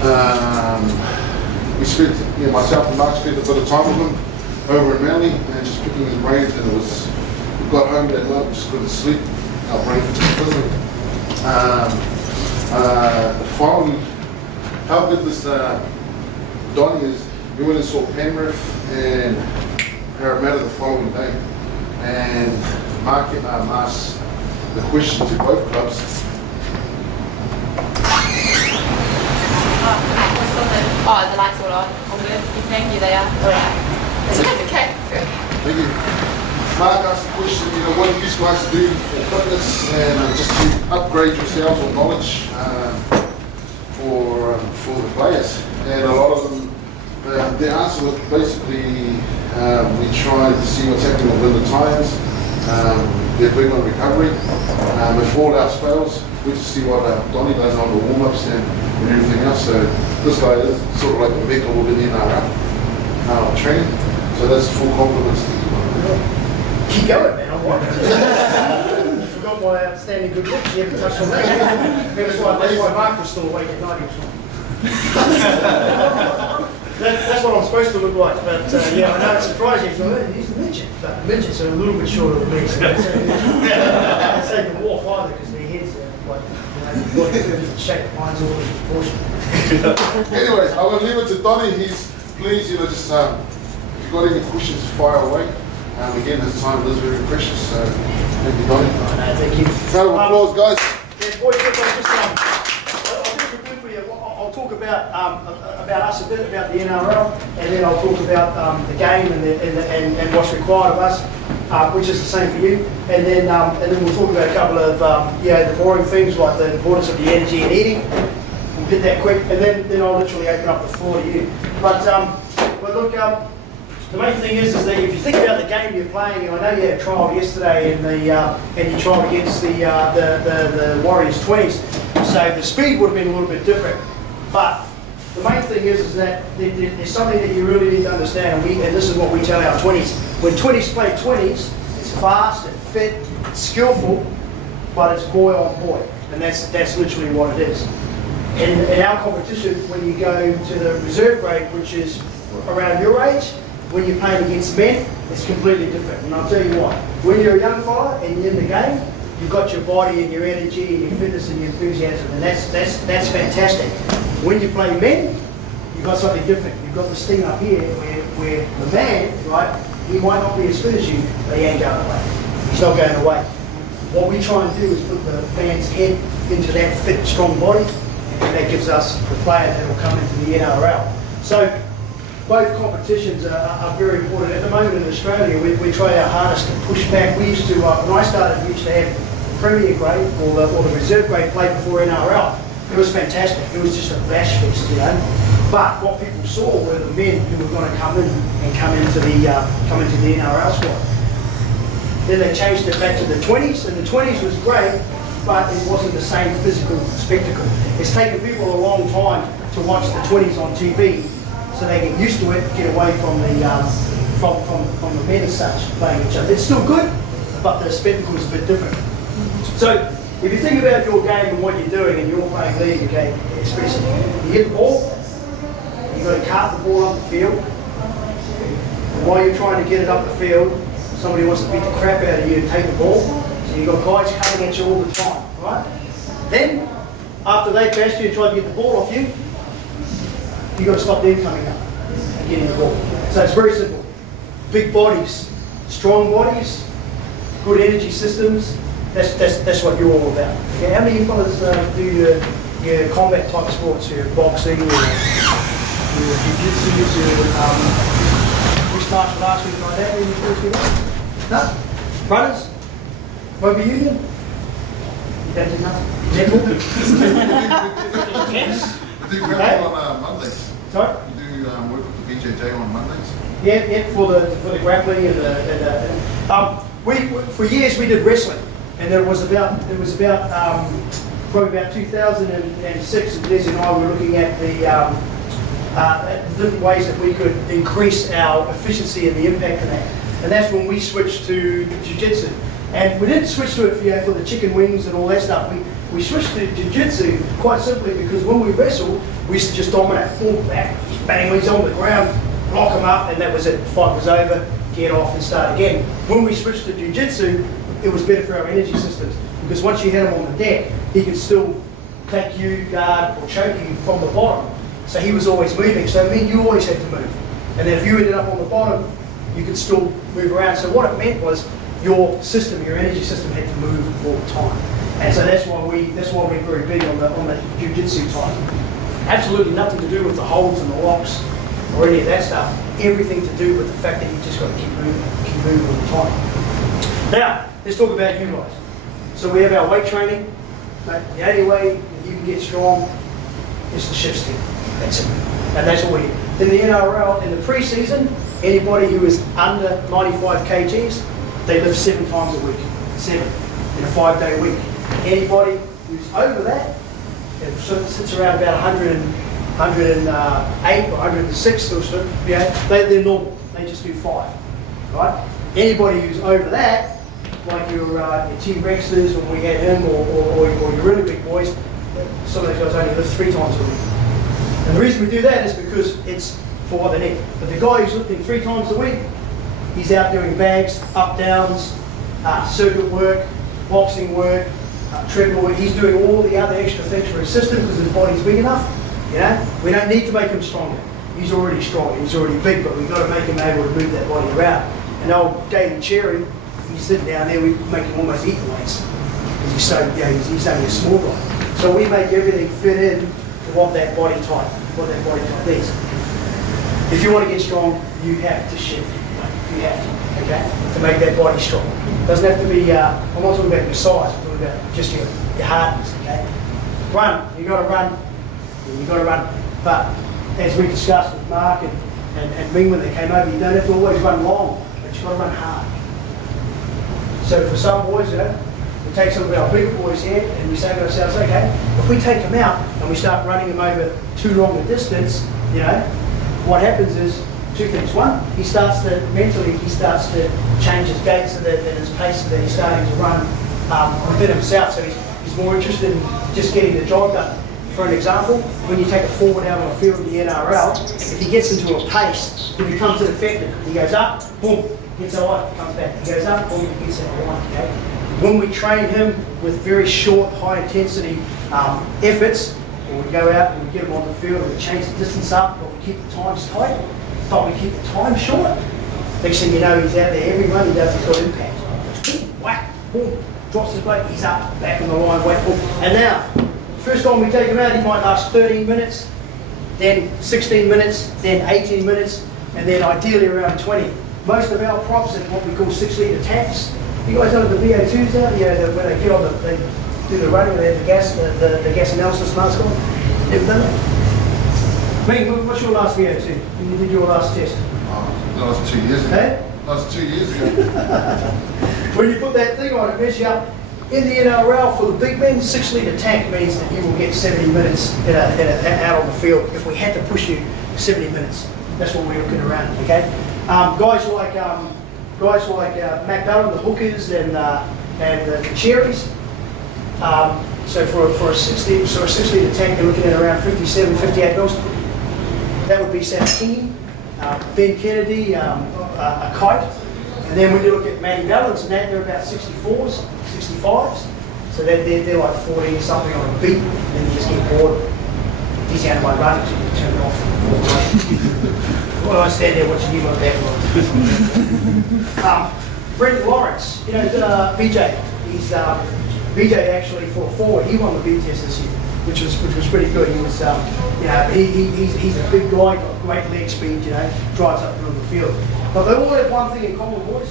We spent, myself and Mark spent a bit of time with him over in Manly and just picking his brains, and we got home that night, we just couldn't sleep. Our brains were just fizzling. The following, how good this Donny is, we went and saw Penrith and Parramatta the following day, and Mark asked the question to both clubs. Oh, the lights all on. All good. Thank you, they are. Okay. Thank you. Mark asked the question, what do you guys do for fitness and just to upgrade yourselves or knowledge for the players? And a lot of them, the answer was basically we try to see what's happening within the tyres. They're big on recovery. If all else fails, we just see what Donny does on the warm-ups and everything else. So this guy is sort of like a mecca within NRL training. So that's full compliments to you. Keep going, man. I'm watching. You forgot my outstanding good looks. You haven't touched on that. That's why Mark was still awake at night. That's what I'm supposed to look like. But yeah, I know it's surprising. So he's a midget. But midgets are a little bit shorter than me. So I'd say the dwarf either because their heads are like, the shape of mine's all in proportion. Anyways, I will leave it to Donny. Please, just if you've got any questions, fire away. Again, this time is very precious, so thank you, Donny. No, thank you. Round of applause, guys. Yeah, boys, I'll talk about us a bit, about the NRL, and then I'll talk about the game and what's required of us, which is the same for you. And then we'll talk about a couple of the boring things like the importance of the energy and eating. We'll hit that quick, and then I'll literally open up the floor to you. But look. The main thing is that if you think about the game you're playing, and I know you had a trial yesterday and you trialled against the Warriors 20s, so the speed would have been a little bit different. But the main thing is that there's something that you really need to understand, and this is what we tell our 20s. When 20s play 20s, it's fast and fit, it's skillful, but it's boy on boy, and that's literally what it is. In our competition, when you go to the reserve grade, which is around your age, when you're playing against men, it's completely different. And I'll tell you what, when you're a young fella and you're in the game, you've got your body and your energy and your fitness and your enthusiasm, and that's fantastic. When you play men, you've got something different. You've got this thing up here where the man, right, he might not be as fit as you, but he ain't going away. He's not going away. What we try and do is put the man's head into that fit, strong body, and that gives us the player that will come into the NRL. So, both competitions are very important. At the moment in Australia, we try our hardest to push back. We used to, when I started, we used to have Premier grade or the reserve grade play before NRL. It was fantastic. It was just a bash fest, But what people saw were the men who were going to come in and come into the NRL squad. Then they changed it back to the 20s, and the 20s was great, but it wasn't the same physical spectacle. It's taken people a long time to watch the 20s on TV. So they get used to it, get away from the men as such playing each other. It's still good, but the spectacle is a bit different. So if you think about your game and what you're doing, and you're playing league, okay, especially you hit the ball, you've got to cart the ball up the field. And while you're trying to get it up the field, somebody wants to beat the crap out of you and take the ball. So you've got guys coming at you all the time, right? Then after they bash you and try to get the ball off you, you've got to stop them coming up and getting the ball. So it's very simple. Big bodies, strong bodies, good energy systems. That's what you're all about. Okay, how many of you fellas do your combat type sports, your boxing, your jiu-jitsu, your mixed martial arts, anything like that? Any sports you like? No? Runners? Rugby union? You don't do nothing? Netball? Tennis? We do work on Mondays. Sorry? We do work with the BJJ on Mondays. Yeah, for the grappling and for years we did wrestling, and it was about probably about 2006. And Liz and I were looking at the different ways that we could increase our efficiency and the impact of that, and that's when we switched to jiu-jitsu. And we didn't switch to it for the chicken wings and all that stuff. We switched to jiu-jitsu quite simply because when we wrestled, we used to just dominate. Boom, back, bang, he's on the ground, lock him up, and that was it. The fight was over, get off and start again. When we switched to jiu-jitsu, it was better for our energy systems because once you had him on the deck, he could still take you, guard, or choke you from the bottom. So he was always moving. So it meant you always had to move. And then if you ended up on the bottom, you could still move around. So what it meant was your system, your energy system had to move all the time. And so that's why we're very big on the jiu-jitsu type. Absolutely nothing to do with the holds and the locks or any of that stuff. Everything to do with the fact that you just got to keep moving all the time. Now, let's talk about you guys. So we have our weight training. The only way that you can get strong is the shift stick. That's it. And that's what we do. In the NRL, in the preseason, anybody who is under 95 kgs, they lift 7 times a week. 7 in a 5-day week. Anybody who's over that, it sits around about 108 or 106 or so, they're normal. They just do 5. Right? Anybody who's over that, like your T-Rexes when we had him, or your really big boys, some of those guys only lift 3 times a week. And the reason we do that is because it's for what they need. But the guy who's lifting 3 times a week, he's out doing bags, up downs, circuit work, boxing work, treadmill work. He's doing all the other extra things for his system because his body's big enough. We don't need to make him stronger. He's already strong. He's already big, but we've got to make him able to move that body around. And old David Cherry, he's sitting down there. We make him almost eat the weights because he's so he's only a small guy. So we make everything fit in to what that body type needs. If you want to get strong, you have to shift. You have to, okay, to make that body strong. It doesn't have to be. I'm not talking about your size. I'm talking about just your hardness. Okay. Run. You got to run. You got to run. But as we discussed with Mark and Ming when they came over, you don't have to always run long, but you got to run hard. So for some boys, we take some of our bigger boys here and we say to ourselves, okay, if we take them out and we start running them over too long a distance, what happens is 2 things. One, he starts to change his gait so that his pace, so that he's starting to run within himself. So he's more interested in just getting the job done. For an example, when you take a forward out on the field in the NRL, if he gets into a pace, he becomes ineffective. He goes up, boom, gets a line, comes back. He goes up, boom, he gets a line. Okay? When we train him with very short, high-intensity efforts, when we go out and we get him on the field and we change the distance up, but we keep the times tight, but we keep the time short, next thing you know, he's out there. Every run he does, he's got impact. Boom, whack, boom, drops his weight, he's up, back on the line, whack, boom. And now, first time we take him out, he might last 13 minutes, then 16 minutes, then 18 minutes, and then ideally around 20. Most of our props are what we call 6-litre tanks. You guys know the VO2s out? When they get on they do the running, they have the gas analysis mask on. Never done that? Mate, what's your last VO2? When you did your last test? That was 2 years ago. Hey? That was 2 years ago. When you put that thing on, it measures you up. In the NRL, for the big men, 6-litre tank means that you will get 70 minutes out on the field. If we had to push you 70 minutes, that's what we're looking around. Okay, guys like Mac Ballon, the hookers, and the cherries. So for a 6-litre tank, you're looking at around 57, 58 mils. That would be Sam King, Ben Kennedy, a kite. And then when you look at Matty Ballons and that, they're about 64s, 65s. So they're like 40 something on a beat, and then you just get bored. He's out of my running, so you can turn it off. Well, I stand there watching you on that one. Brendan Lawrence, BJ. He's BJ actually for a forward. He won the beat test this year, which was pretty good. He was, he's a big guy, got great leg speed. Drives up the middle of the field. But they all have one thing in common, boys.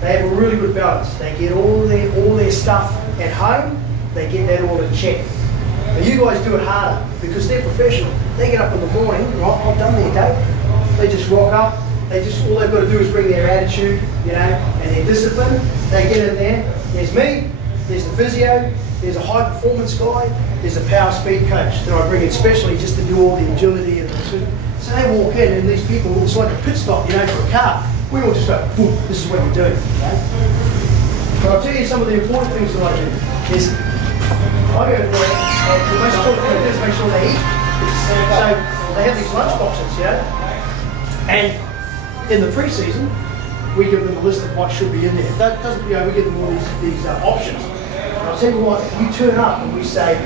They have a really good balance. They get all their stuff at home. They get that all in check. Now you guys do it harder because they're professional. They get up in the morning, right? I've done their day. They just rock up. All they've got to do is bring their attitude, and their discipline. They get in there. There's me. There's the physio. There's a high performance guy. There's a power speed coach that I bring in specially just to do all the agility and the. So they walk in, and these people, it's like a pit stop, for a car. We all just go, boom, this is what you're doing. Okay? But I'll tell you some of the important things that I do. Is I go to work, and the most important thing to do is make sure they eat. So they have these lunch boxes, you know, and in the pre-season, we give them a list of what should be in there. That doesn't, you know, we give them all these options. And I'll tell you what, if you turn up and we say,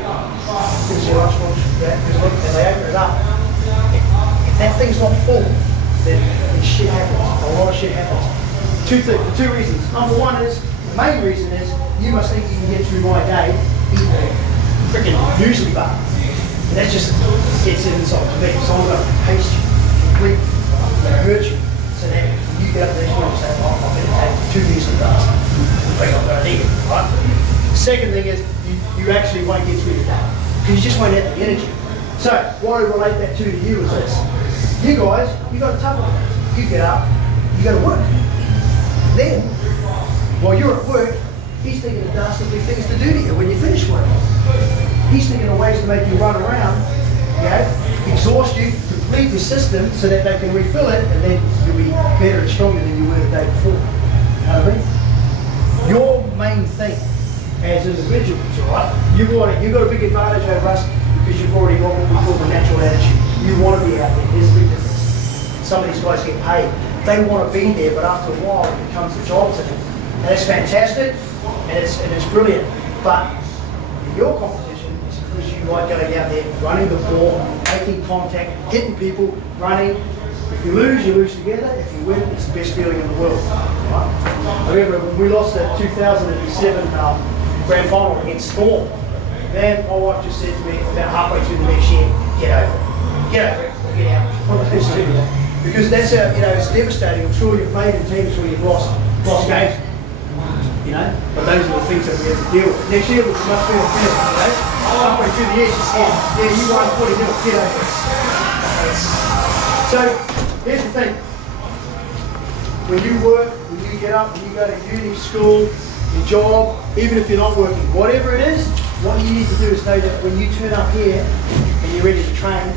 this is your lunch box, yeah, and they open it up, if that thing's not full, then shit happens. A lot of shit happens. The two reasons. Number one is, the main reason is, you must think you can get through my day eating a freaking muesli bar. And that just gets inside to me. So I'm going to paste you completely. I'm going to hurt you. So that you get up the next morning and say, oh, I'm going to take 2 muesli bars. I think I'm going to need it, right? The second thing is, you actually won't get through the day. Because you just won't have the energy. So, what I relate that to you is this. You guys, you got a tough one. You get up, you go to work. Then, while you're at work, he's thinking of dastardly things to do to you when you finish work. He's thinking of ways to make you run around, you know, exhaust you, deplete your system so that they can refill it, and then you'll be better and stronger than you were the day before. You know what I mean? Your main thing as individuals, all right, you've got a big advantage over us because you've already got what we call the natural attitude. You want to be out there. Here's the big difference. Some of these guys get paid. They want to be there, but after a while it becomes a job to them. And it's fantastic, and it's brilliant. But your competition is because you like going out there, running the ball, making contact, hitting people, running. If you lose together. If you win, it's the best feeling in the world. Right? I remember when we lost the 2007 grand final against Storm, man, my wife just said to me about halfway through the next year, get over it, get out. One of those two. Because that's how, you know, it's devastating. I'm sure you've played in teams where you've lost games. You know? But those are the things that we have to deal with. Next year looks much better for you know? Halfway through the year, she said, yeah, you won 40 nil, get over it. So, here's the thing. When you work, when you get up, when you go to uni, school, your job, even if you're not working, whatever it is, what you need to do is know that when you turn up here and you're ready to train,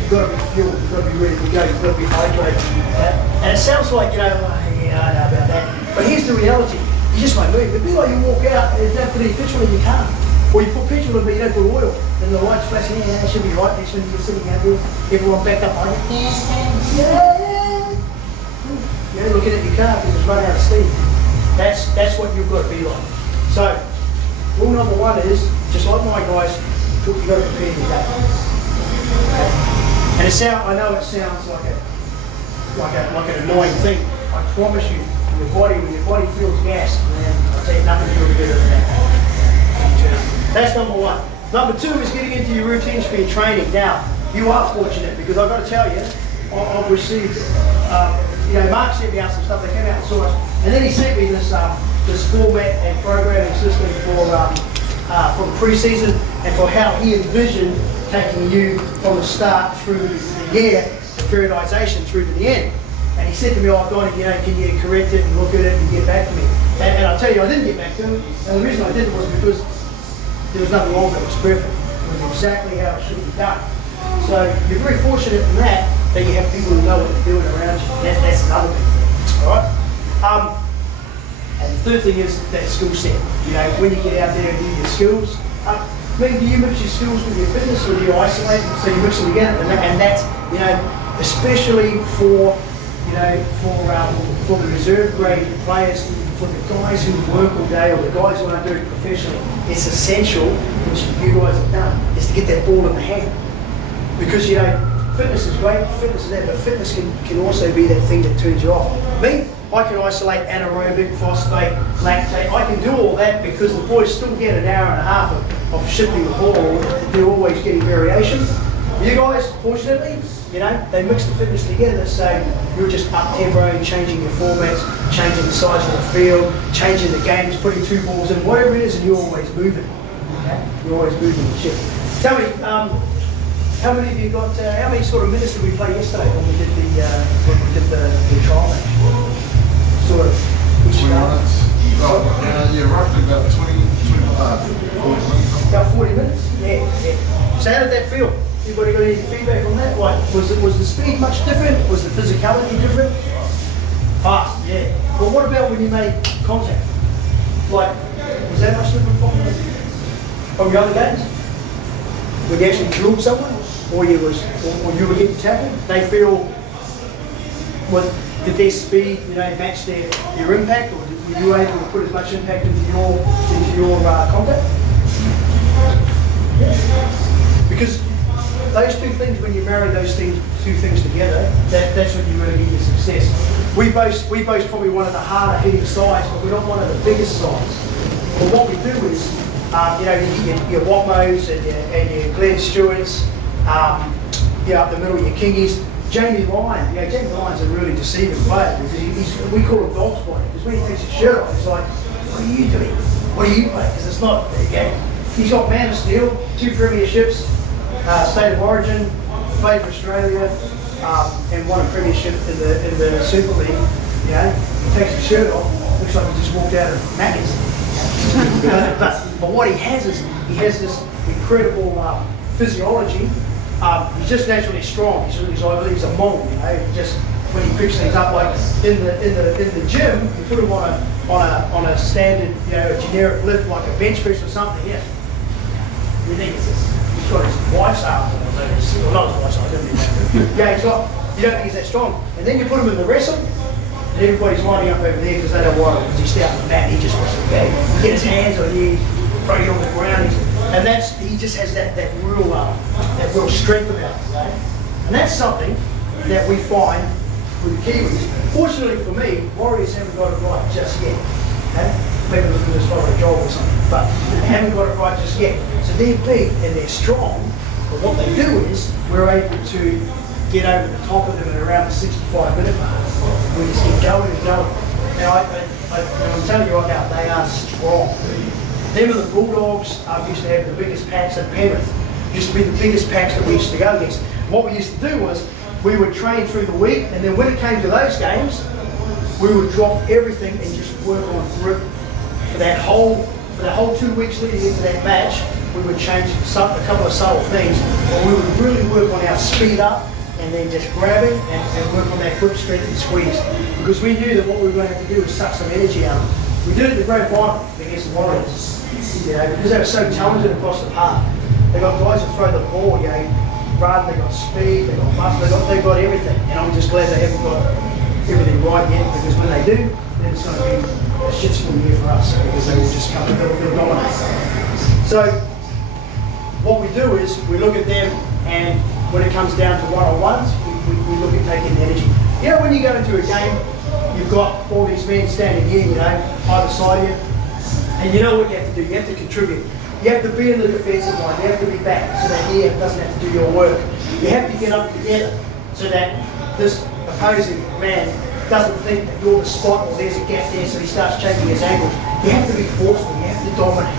you've got to be fueled, you've got to be ready to go, you've got to be hydrated. Yeah? And it sounds like, you know, oh, yeah, I know about that. But here's the reality. You just won't move. It'd be like you walk out and you don't put any petrol in your car. Or you put petrol in but you don't put oil. And the lights flashing, yeah, that should be right. Next when you're sitting out there, everyone backed up on you. Yeah. You're looking at your car because it's run out of steam. That's what you've got to be like. So, rule number one is, just like my guys, you've got to prepare your day. Okay? And I know it sounds like an annoying thing. I promise you, when your body feels gassed, man, I'll tell you nothing feels better than that. That's number one. Number two is getting into your routines for your training. Now, you are fortunate because I've got to tell you, I've received, Mark sent me out some stuff. They came out and saw us, and then he sent me this format and programming system for Preseason and for how he envisioned taking you from the start through the year, the periodization through to the end. And he said to me, oh, Donny, can you correct it and look at it and get back to me? And I'll tell you, I didn't get back to him. And the reason I didn't was because there was nothing wrong with it. It was perfect. It was exactly how it should be done. So you're very fortunate in that you have people who know what they're doing around you. That's another big thing. All right? And the third thing is that skill set. You know, when you get out there and do your skills, do you mix your skills with your fitness, or do you isolate them? So you mix them together, and that's, especially for the reserve grade players, for the guys who work all day or the guys who aren't doing it professionally, it's essential, which you guys have done, is to get that ball in the hand. Because fitness is great, fitness is that, but fitness can also be that thing that turns you off. Me, I can isolate anaerobic, phosphate, lactate. I can do all that because the boys still get an hour and a half of shifting the ball. They're always getting variations. You guys, fortunately, they mix the fitness together, so you're just up-tempoing, changing your formats, changing the size of the field, changing the games, putting 2 balls in, whatever it is, and you're always moving. Okay? You're always moving and shit. Tell me, how many of you got? How many sort of minutes did we play yesterday when we did the trial match? Sort of. 20 minutes. Roughly about 40 minutes. About 40 minutes. Yeah. So how did that feel? Anybody got any feedback on that? Was the speed much different? Was the physicality different? Fast. Yeah. Well, what about when you made contact? Was that much different from that? from your other games? When you actually drilled someone, or you were getting tackled, they feel, did their speed, match their impact, or were you able to put as much impact into your combat? Because those two things, when you marry those two things together, that's when you really get your success. We boast probably one of the harder hitting sides, but we're not one of the biggest sides. But what we do is, your Watmos and your Glenn Stewarts, up the middle, your Kingies. Jamie Lyon, Jamie Lyon's a really deceiving player because we call him dog spotting, because when he takes his shirt off, he's like, what are you doing? What do you play? Because it's not, he's got Man of Steel, 2 premierships, State of Origin, played for Australia, and won a premiership in the Super League. He takes his shirt off, looks like he just walked out of Macca's. But what he has is, he has this incredible physiology. He's just naturally strong. He's a mole, Just when he picks things up, like in the gym, you put him on a standard, a generic lift like a bench press or something. Yeah, you think it's this. He's got his wife's arms, well, not his wife's arms. I don't mean that. You don't think he's that strong. And then you put him in the wrestle, and everybody's lining up over there because they don't want him because he's down the mat. He just wants to get his hands on you, throw you on the ground. And he just has that real strength about him, And that's something that we find with the Kiwis. Fortunately for me, Warriors haven't got it right just yet. Maybe look at this for a job or something, but they haven't got it right just yet. So they're big and they're strong, but what they do is we're able to get over the top of them at around the 65-minute mark. We just keep going and going. Now, I'm telling you right now, they are strong. Them and the Bulldogs used to have the biggest packs at Penrith. Used to be the biggest packs that we used to go against. What we used to do was we would train through the week, and then when it came to those games, we would drop everything and just work on grip for that whole 2 weeks leading into that match. We would change a couple of subtle things, but we would really work on our speed up and then just grabbing and work on that grip strength and squeeze, because we knew that what we were going to have to do was suck some energy out of them. We did it in the grand final against the Warriors. Because they were so talented across the park. They got guys that throw the ball, run, they got speed, they got muscle, they got everything. And I'm just glad they haven't got everything right yet, because when they do, then it's going to be a shitstorm year for us, because they will just come and they'll dominate. So what we do is we look at them, and when it comes down to one-on-ones, we look at taking the energy. When you go into a game, you've got all these men standing here, either side of you. And you know what you have to do? You have to contribute. You have to be in the defensive line. You have to be back so that he doesn't have to do your work. You have to get up together so that this opposing man doesn't think that you're the spot or there's a gap there, so he starts changing his angles. You have to be forceful. You have to dominate.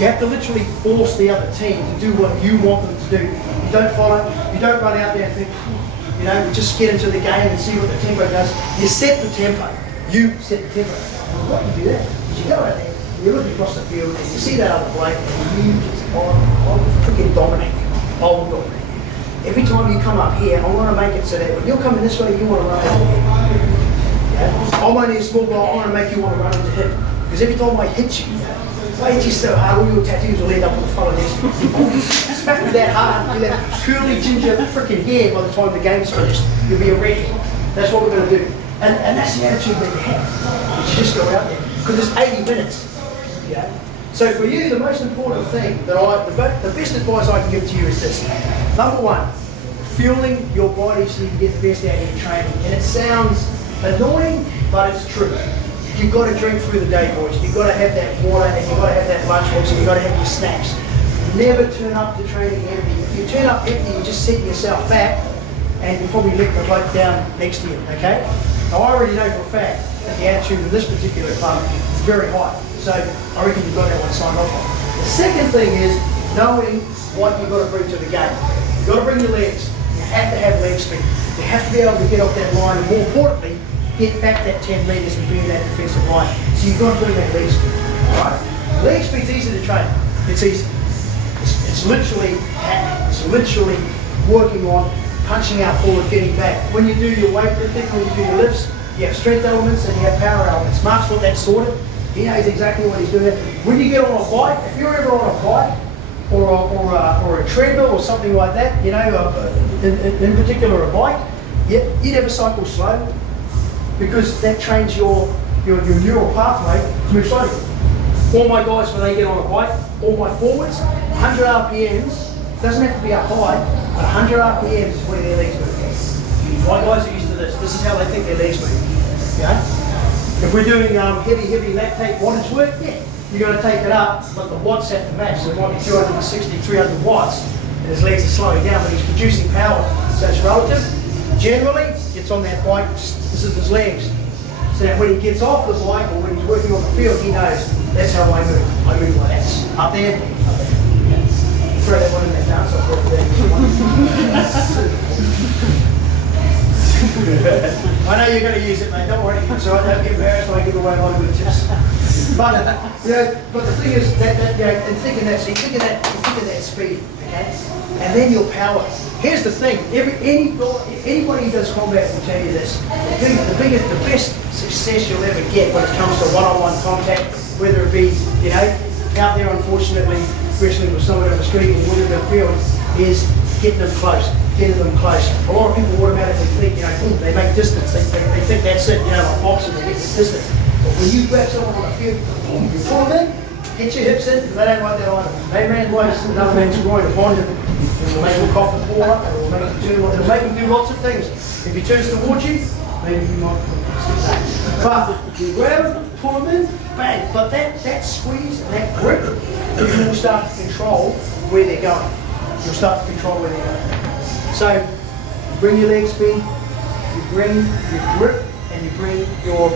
You have to literally force the other team to do what you want them to do. You don't follow. You don't run out there and think, just get into the game and see what the tempo does. You set the tempo. You set the tempo. And what you do that is you go out there, you look across the field and you see that other play and you just, I'll freaking dominate you. I will dominate you. Every time you come up here, I want to make it so that when you're coming this way, you want to run over here. I'm only a small guy, I want to make you want to run into him. Because every time I hit you, if I hit you so hard, all your tattoos will end up on the front of this. Smack me that hard, you'll have curly ginger freaking hair by the time the game's finished. You'll be a wreck. That's what we're going to do. And that's the attitude that you have. You just go out there. Because it's 80 minutes. So for you, the most important thing that the best advice I can give to you is this. Number one, fueling your body so you can get the best out of your training. And it sounds annoying, but it's true. You've got to drink through the day, boys. You've got to have that water, and you've got to have that lunchbox, and you've got to have your snacks. Never turn up to training empty. If you turn up empty, you're just setting yourself back, and you'll probably let the bloke down next to you, okay? Now, I already know for a fact that the attitude in this particular club is very high. So I reckon you've got that one signed off on. The second thing is knowing what you've got to bring to the game. You've got to bring your legs. You have to have leg speed. You have to be able to get off that line, and more importantly, get back that 10 metres and be in that defensive line. So you've got to bring that leg speed. Alright? Leg speed's easy to train. It's easy. It's literally hacking. It's literally working on punching out forward, getting back. When you do your weightlifting, when you do your lifts, you have strength elements and you have power elements. Mark's got that sorted. He knows exactly what he's doing. When you get on a bike, if you're ever on a bike or a treadmill or something like that, you know, in particular a bike, you never cycle slow because that trains your neural pathway to move slowly. All my guys, when they get on a bike, all my forwards, 100 RPMs, doesn't have to be up high, but 100 RPMs is where their legs move. My guys are used to this. This is how they think their legs move. Yeah? If we're doing heavy lactate wattage work, yeah, you're going to take it up, but the watts have to match. So it might be 260, 300 watts, and his legs are slowing down, but he's producing power, so it's relative. Generally, gets on that bike, this is his legs. So that when he gets off the bike or when he's working on the field, he knows that's how I move. I move like that. Up there, up there. Throw that one in that dance off there. I know you're going to use it, mate. Don't worry. So I don't get embarrassed when I give away my good tips. But you know, but the thing is that you know, and thinking that, so you think of that speed, okay, and then your power. Here's the thing: anybody who does combat will tell you this. The best success you'll ever get when it comes to one-on-one contact, whether it be, you know, out there, unfortunately, wrestling with someone on the street or within the field, is getting them close. Getting them close. A lot of people automatically think, you know, they make distance. They think that's it, you know, like boxing, they get the distance. But when you grab someone on the field, boom, you pull them in, get your hips in, because they don't like that either. They ran away, another man's groin upon him. It will make him cough the ball up, it will make him do lots of things. If he turns towards you, maybe you might sit back. But you grab him, pull him in, bang. But that squeeze and that grip, you will start to control where they're going. You'll start to control where they're going. So, you bring your leg speed, you bring your grip, and you bring your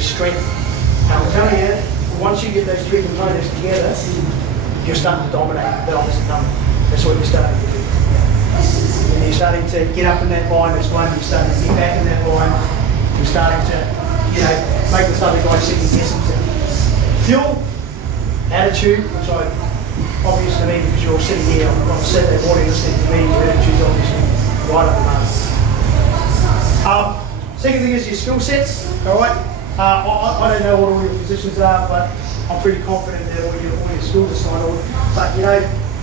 strength. And I'm telling you, once you get those three components together, you're starting to dominate that opposite number. That's what you're starting to do. And you're starting to get up in that line, that's one, you're starting to get back in that line, you're starting to, you know, make this other guy second guess himself. Fuel, attitude, which obvious to me because you're all sitting here on Saturday morning listening to me, your attitude's obviously right up the mark. Second thing is your skill sets, alright? I don't know what all your positions are, but I'm pretty confident that all your skills are signed on. But you know,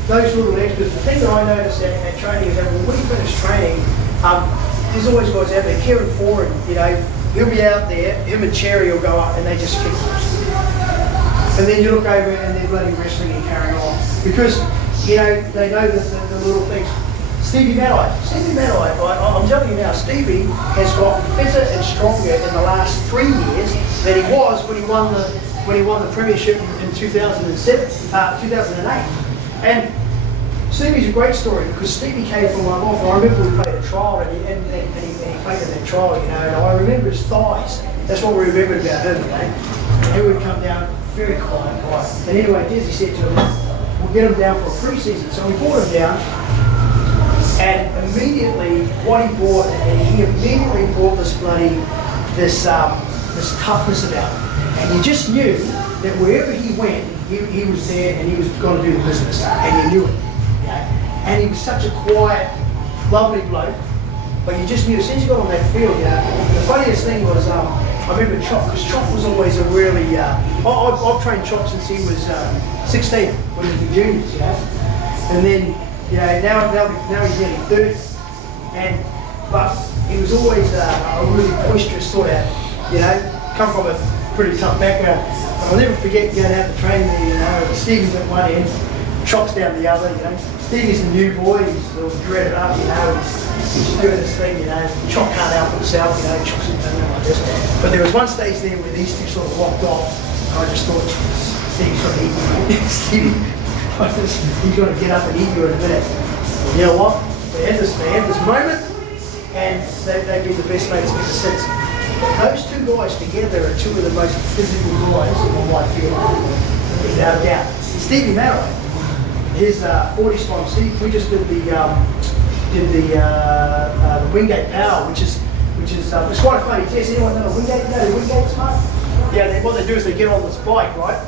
those little extras, the thing that I noticed at training is that when we finish training, there's always guys out there, Kieran Ford, you know, he'll be out there, him and Cherry will go up and they just kick and then you look over and they're bloody wrestling and carrying on. Because, you know, they know the little things. Stevie Maddai, I'm telling you now, Stevie has got fitter and stronger in the last 3 years than he was when he won the premiership in 2008. And Stevie's a great story because Stevie came from my life. I remember we played a trial and he played in that trial, you know, and I remember his thighs. That's what we remembered about him, you know. And he would come down very quiet guy. And anyway, Desi said to him, we'll get him down for a pre-season. So we brought him down, and immediately what he brought, and he immediately brought this toughness about him. And you just knew that wherever he went, he was there and he was going to do the business. And you knew it. You know? And he was such a quiet, lovely bloke. But you just knew as soon as you got on that field, you know, the funniest thing was, I remember Chop, because Chop was always a really, I've trained Chop since he was 16, when he was in juniors, you know. And then, you know, now he's nearly 30. But he was always a really boisterous sort of, you know, come from a pretty tough background. But I'll never forget going out to train there, you know, Stevie's at one end, Chop's down the other, you know. Stevie's a new boy, he's sort of dreaded up, you know, he's doing this thing, you know, Chop can't help himself, you know, Chop's doing it like this. But there was one stage there where these two sort of locked off, and I just thought, Stevie's going to eat you. Stevie, he's going to get up and eat you in a minute. Well, you know what? They had this moment, and they've been the best mates ever since. But those two guys together are two of the most physical guys on my field, without a doubt. Stevie Maddai, his 40 strong. We just did the Wingate Power, which is it's quite a funny test. Anyone know the Wingate? You know the Wingate smart? Yeah. What they do is they get on this bike, right?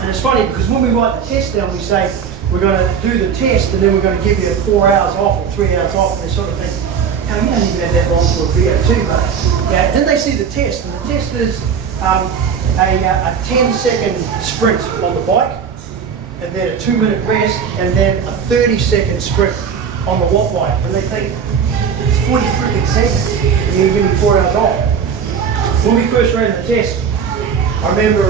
And it's funny because when we write the test down, we say we're going to do the test and then we're going to give you 4 hours off or 3 hours off, and they sort of think, you don't even have that long for a VO2, but yeah. Then they see the test, and the test is a 10-second sprint on the bike, and then a 2-minute rest, and then a 30-second sprint on the watt bike. And they think, it's 40 freaking seconds, and you give me 4 hours off. When we first ran the test, I remember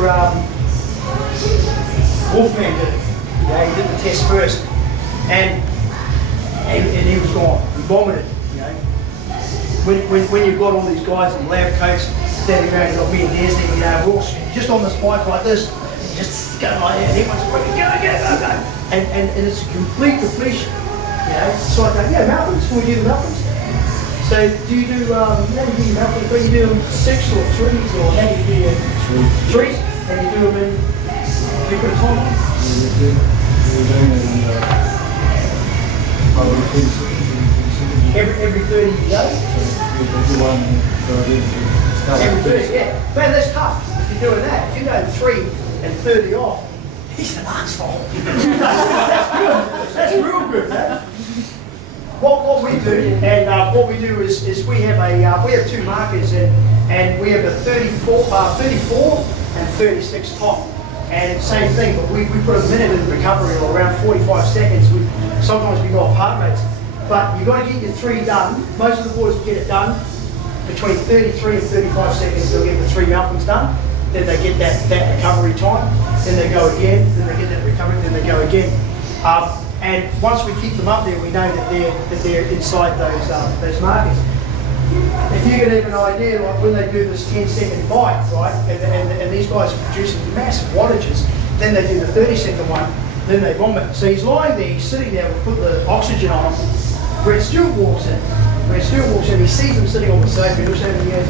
Wolfman did it. Yeah, he did the test first, and he was gone. He vomited. You know, when you've got all these guys in lab coats standing around, you've got me and Des, you know, we're all just on this bike like this, just going like that. Everyone's fucking go, and it's a complete depletion. You know, so I go, yeah, mountains. Can we do the mountains? So do you do how do you do your mountains? Do you do them 6 or 3s, or how do you do your 3s? And you do them in, do you put a time on? Every 30 days? Every 30, yeah. Man, that's tough if you're doing that. If you're going 3 and 30 off, he's an asshole. That's good. That's real good, man. What we do, and what we do is we have we have 2 markers, and we have a 34 and 36 top. And same thing, but we put a minute in recovery, or around 45 seconds. Sometimes we go off heart rates. But you've got to get your 3 done. Most of the boys get it done between 33 and 35 seconds. They'll get the 3 mountains done. Then they get that recovery time. Then they go again. Then they get that recovery. Then they go again. And once we keep them up there, we know that they're inside those markers. If you can have an idea, like when they do this 10-second bike, right, and these guys are producing massive wattages, then they do the 30-second one, then they vomit. So he's lying there, he's sitting there, we put the oxygen on him. Brett Stewart walks in. He sees him sitting on the sofa, he looks over and he goes,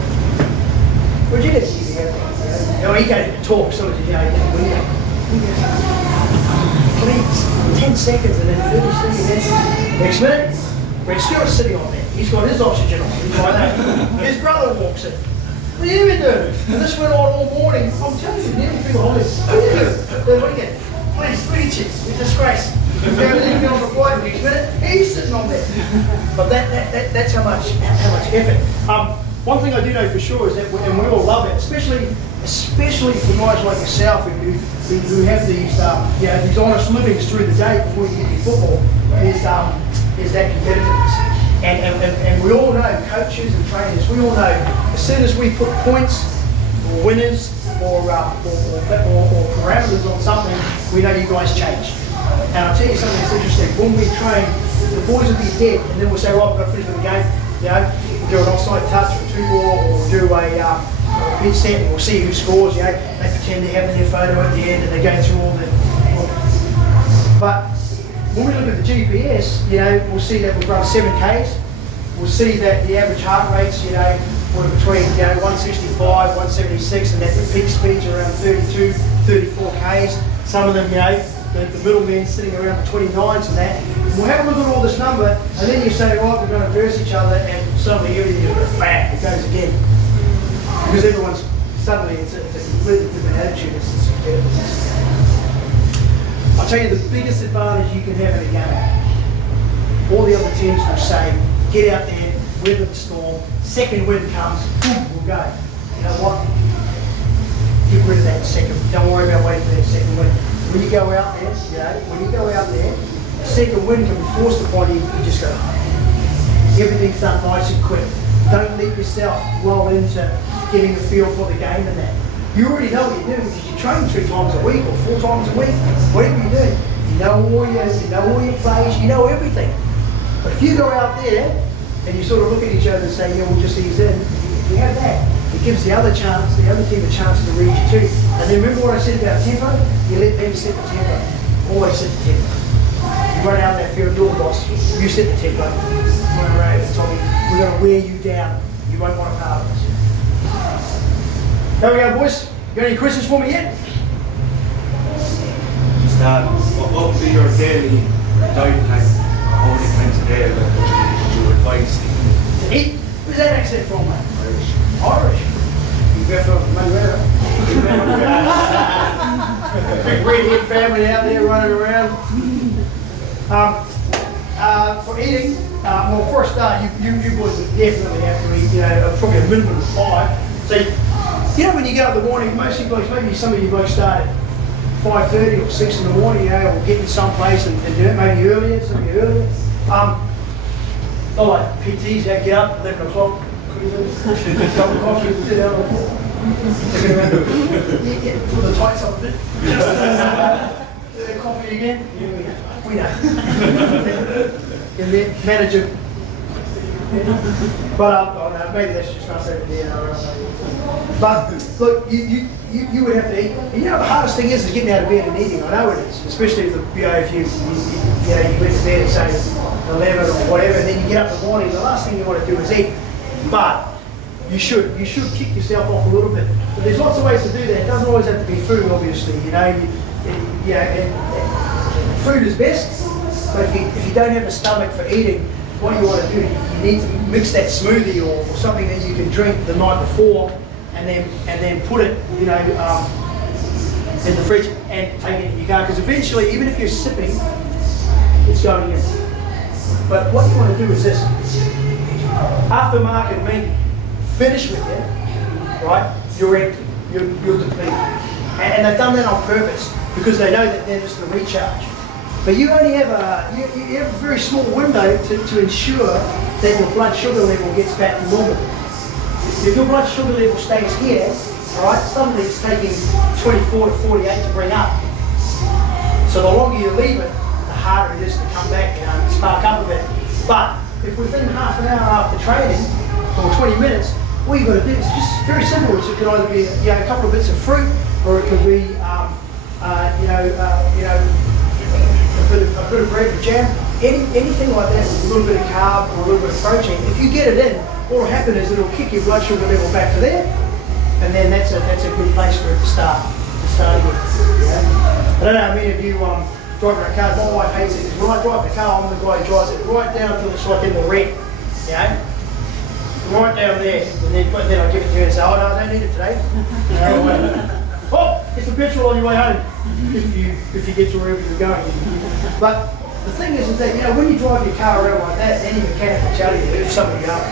what'd you get? He can't even talk, so he goes, please, 10 seconds and then 30 seconds. Next minute, Brett Stewart's sitting on there. He's got his oxygen on. He's like that. His brother walks in. What are you doing? And this went on all morning. I'm telling you, nearly through the holidays. What are you doing? What do you get? Please, reach it. You're disgrace. You're leaving on the flight next minute. He's sitting on there. But that's how much effort. One thing I do know for sure is that, and we all love it, especially for guys like yourself who have these these honest livings through the day before you get your football, is that competitiveness. And we all know, coaches and trainers, we all know as soon as we put points or winners or parameters on something, we know you guys change. And I'll tell you something that's interesting. When we train, the boys will be dead, and then we'll say, right, we've got to finish with the game. You know, we'll do an offside touch or 2-ball, or we'll do a hit set, and we'll see who scores. You know, they pretend they're having their photo at the end, and they go through all the. But when we look at the GPS, you know, we'll see that we've run 7 Ks. We'll see that the average heart rates, you know, were between 165, 176, and that the peak speeds are around 32, 34 Ks. Some of them, you know, the middlemen sitting around the 29s and that. We'll have a look at all this number, and then you say, right, we're going to verse each other, and suddenly everything is bam, it goes again. Because everyone's, suddenly it's a completely different attitude, it's competitiveness. I'll tell you the biggest advantage you can have in a game. All the other teams will say, get out there, weather the storm, second wind comes, boom, we'll go. You know what? Get rid of that second, don't worry about waiting for that second wind. When you go out there, you know, the second wind can be forced upon you, you just go, everything's done nice and quick. Don't let yourself roll into getting a feel for the game and that. You already know what you're doing because you train 3 times a week or 4 times a week. Whatever you do, you know all your plays, you know everything. But if you go out there and you sort of look at each other and say, yeah, we'll just ease in, if you have that, it gives the other team a chance to read you too. And then remember what I said about tempo? You let them set the tempo. Always set the tempo. You run out there, field, you're the boss. You set the tempo. We're going to wear you down. You won't want a part of us. There we go, boys. You got any questions for me yet? Just what would be your daily diet plan? How many times a day would you advise To eat? Where's that accent from, mate? Irish. You go from Manuela. Big redhead family out there running around. For eating, well, for a start, you boys would definitely have to eat, you know, probably a minimum of 5. So You know, when you get up in the morning, most of you blokes, maybe some of you blokes start at 5:30 or 6 in the morning, you know, or getting someplace and do it maybe earlier, some of you earlier. Not like PTs, get up 11 o'clock, cup of coffee, sit down on the floor. Put the tights up a bit. Coffee again. We know. And then manager. But I don't know, maybe that's just us over there. But look, you would have to eat. And you know, the hardest thing is getting out of bed and eating. I know it is, especially if you went to bed at say 11 or whatever, and then you get up in the morning. The last thing you want to do is eat. But you should kick yourself off a little bit. But there's lots of ways to do that. It doesn't always have to be food, obviously. You know, food is best. But if you don't have a stomach for eating, what you want to do, you need to mix that smoothie or something that you can drink the night before, and then put it, you know, in the fridge and take it in your car. Because eventually, even if you're sipping, it's going in. But what you want to do is this: aftermarket meat, finish with it, right? You're empty, you're depleted, and they've done that on purpose because they know that then it's the recharge. But you only have a very small window to ensure that your blood sugar level gets back to normal. If your blood sugar level stays here, right, suddenly it's taking 24 to 48 to bring up. So the longer you leave it, the harder it is to come back, you know, and spark up a bit. But if within half an hour after training, or 20 minutes, all you've got to do is just very simple. It could either be, you know, a couple of bits of fruit, or it could be, a bit of bread with jam, anything like that with a little bit of carb or a little bit of protein. If you get it in, what will happen is it'll kick your blood sugar level back to there, and then that's a good place for it to start again. Yeah? I don't know how many of you driving a car. My wife hates it because when I drive the car, I'm the guy who drives it right down till it's like in the red, you know, right down there, and then I give it to her and say, oh no, I don't need it today. Oh, it's a petrol on your way home. If you get to wherever you're going. But the thing is that, you know, when you drive your car around like that, any mechanic will tell you, if somebody else,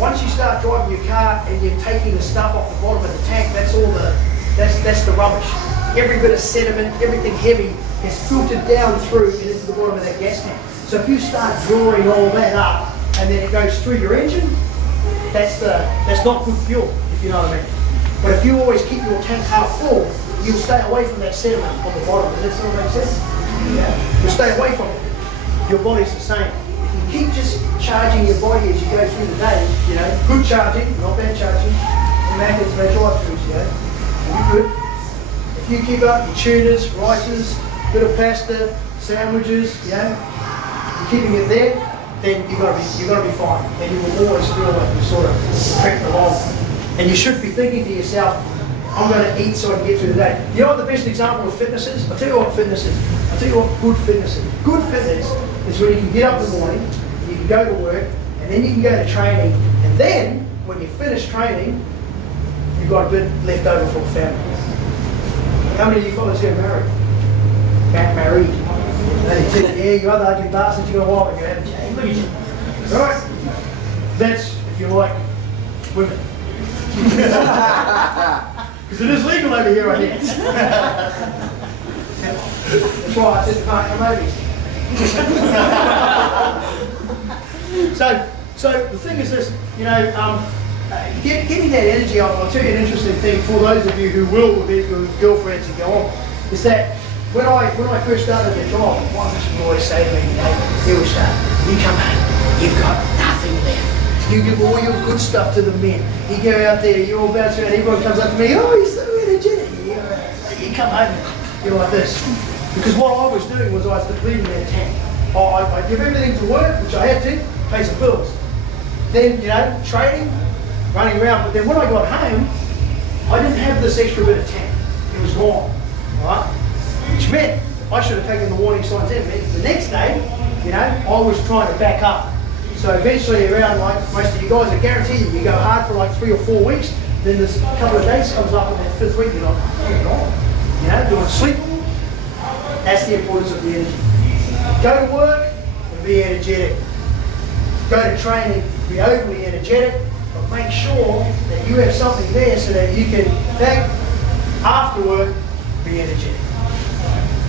once you start driving your car and you're taking the stuff off the bottom of the tank, that's the rubbish. Every bit of sediment, everything heavy is filtered down through and into the bottom of that gas tank. So if you start drawing all that up and then it goes through your engine, that's not good fuel, if you know what I mean. But if you always keep your tank half full, you'll stay away from that sediment on the bottom. Does that sort of make sense? Yeah. You'll stay away from it. Your body's the same. If you keep just charging your body as you go through the day, you know, good charging, not bad charging, and Maccas, no drive-throughs, you know, you'll be good. If you keep up your tunas, rices, bit of pasta, sandwiches, you know, you're keeping it there, then you're gonna be fine. And you will always feel like you're sort of creeping along. And you should be thinking to yourself, I'm going to eat so I can get through the day. You know what the best example of fitness is? I'll tell you what fitness is. I'll tell you what good fitness is. Good fitness is when you can get up in the morning, you can go to work, and then you can go to training, and then when you finish training, you've got a bit left over for the family. How many of you fellas here are married? Married. Yeah, you other ugly bastards, you got a wife, and you haven't changed. Look at you. Alright? That's, if you like, women. Because it is legal over here, I think. That's why I said you can't come over. So the thing is this, you know, getting that energy, I'll tell you an interesting thing for those of you who will with girlfriends and go on, is that when I first started the job, one person would always say to me, you come home, you've got nothing left. You give all your good stuff to the men. You go out there, you're all about to, and everyone comes up to me, oh, you're so energetic. You come home, you're like this. Because what I was doing was I was depleting that tank. I give everything to work, which I had to, pay some bills. Then, you know, training, running around. But then when I got home, I didn't have this extra bit of tank. It was gone, right? Which meant I should have taken the warning signs in. The next day, you know, I was trying to back up. So eventually around, like most of you guys, I guarantee you go hard for like 3 or 4 weeks, then this couple of days comes up and that 5th week you're like, oh God. You know, doing sleep. That's the importance of the energy. Go to work and be energetic. Go to training, be overly energetic, but make sure that you have something there so that you can, after work, be energetic.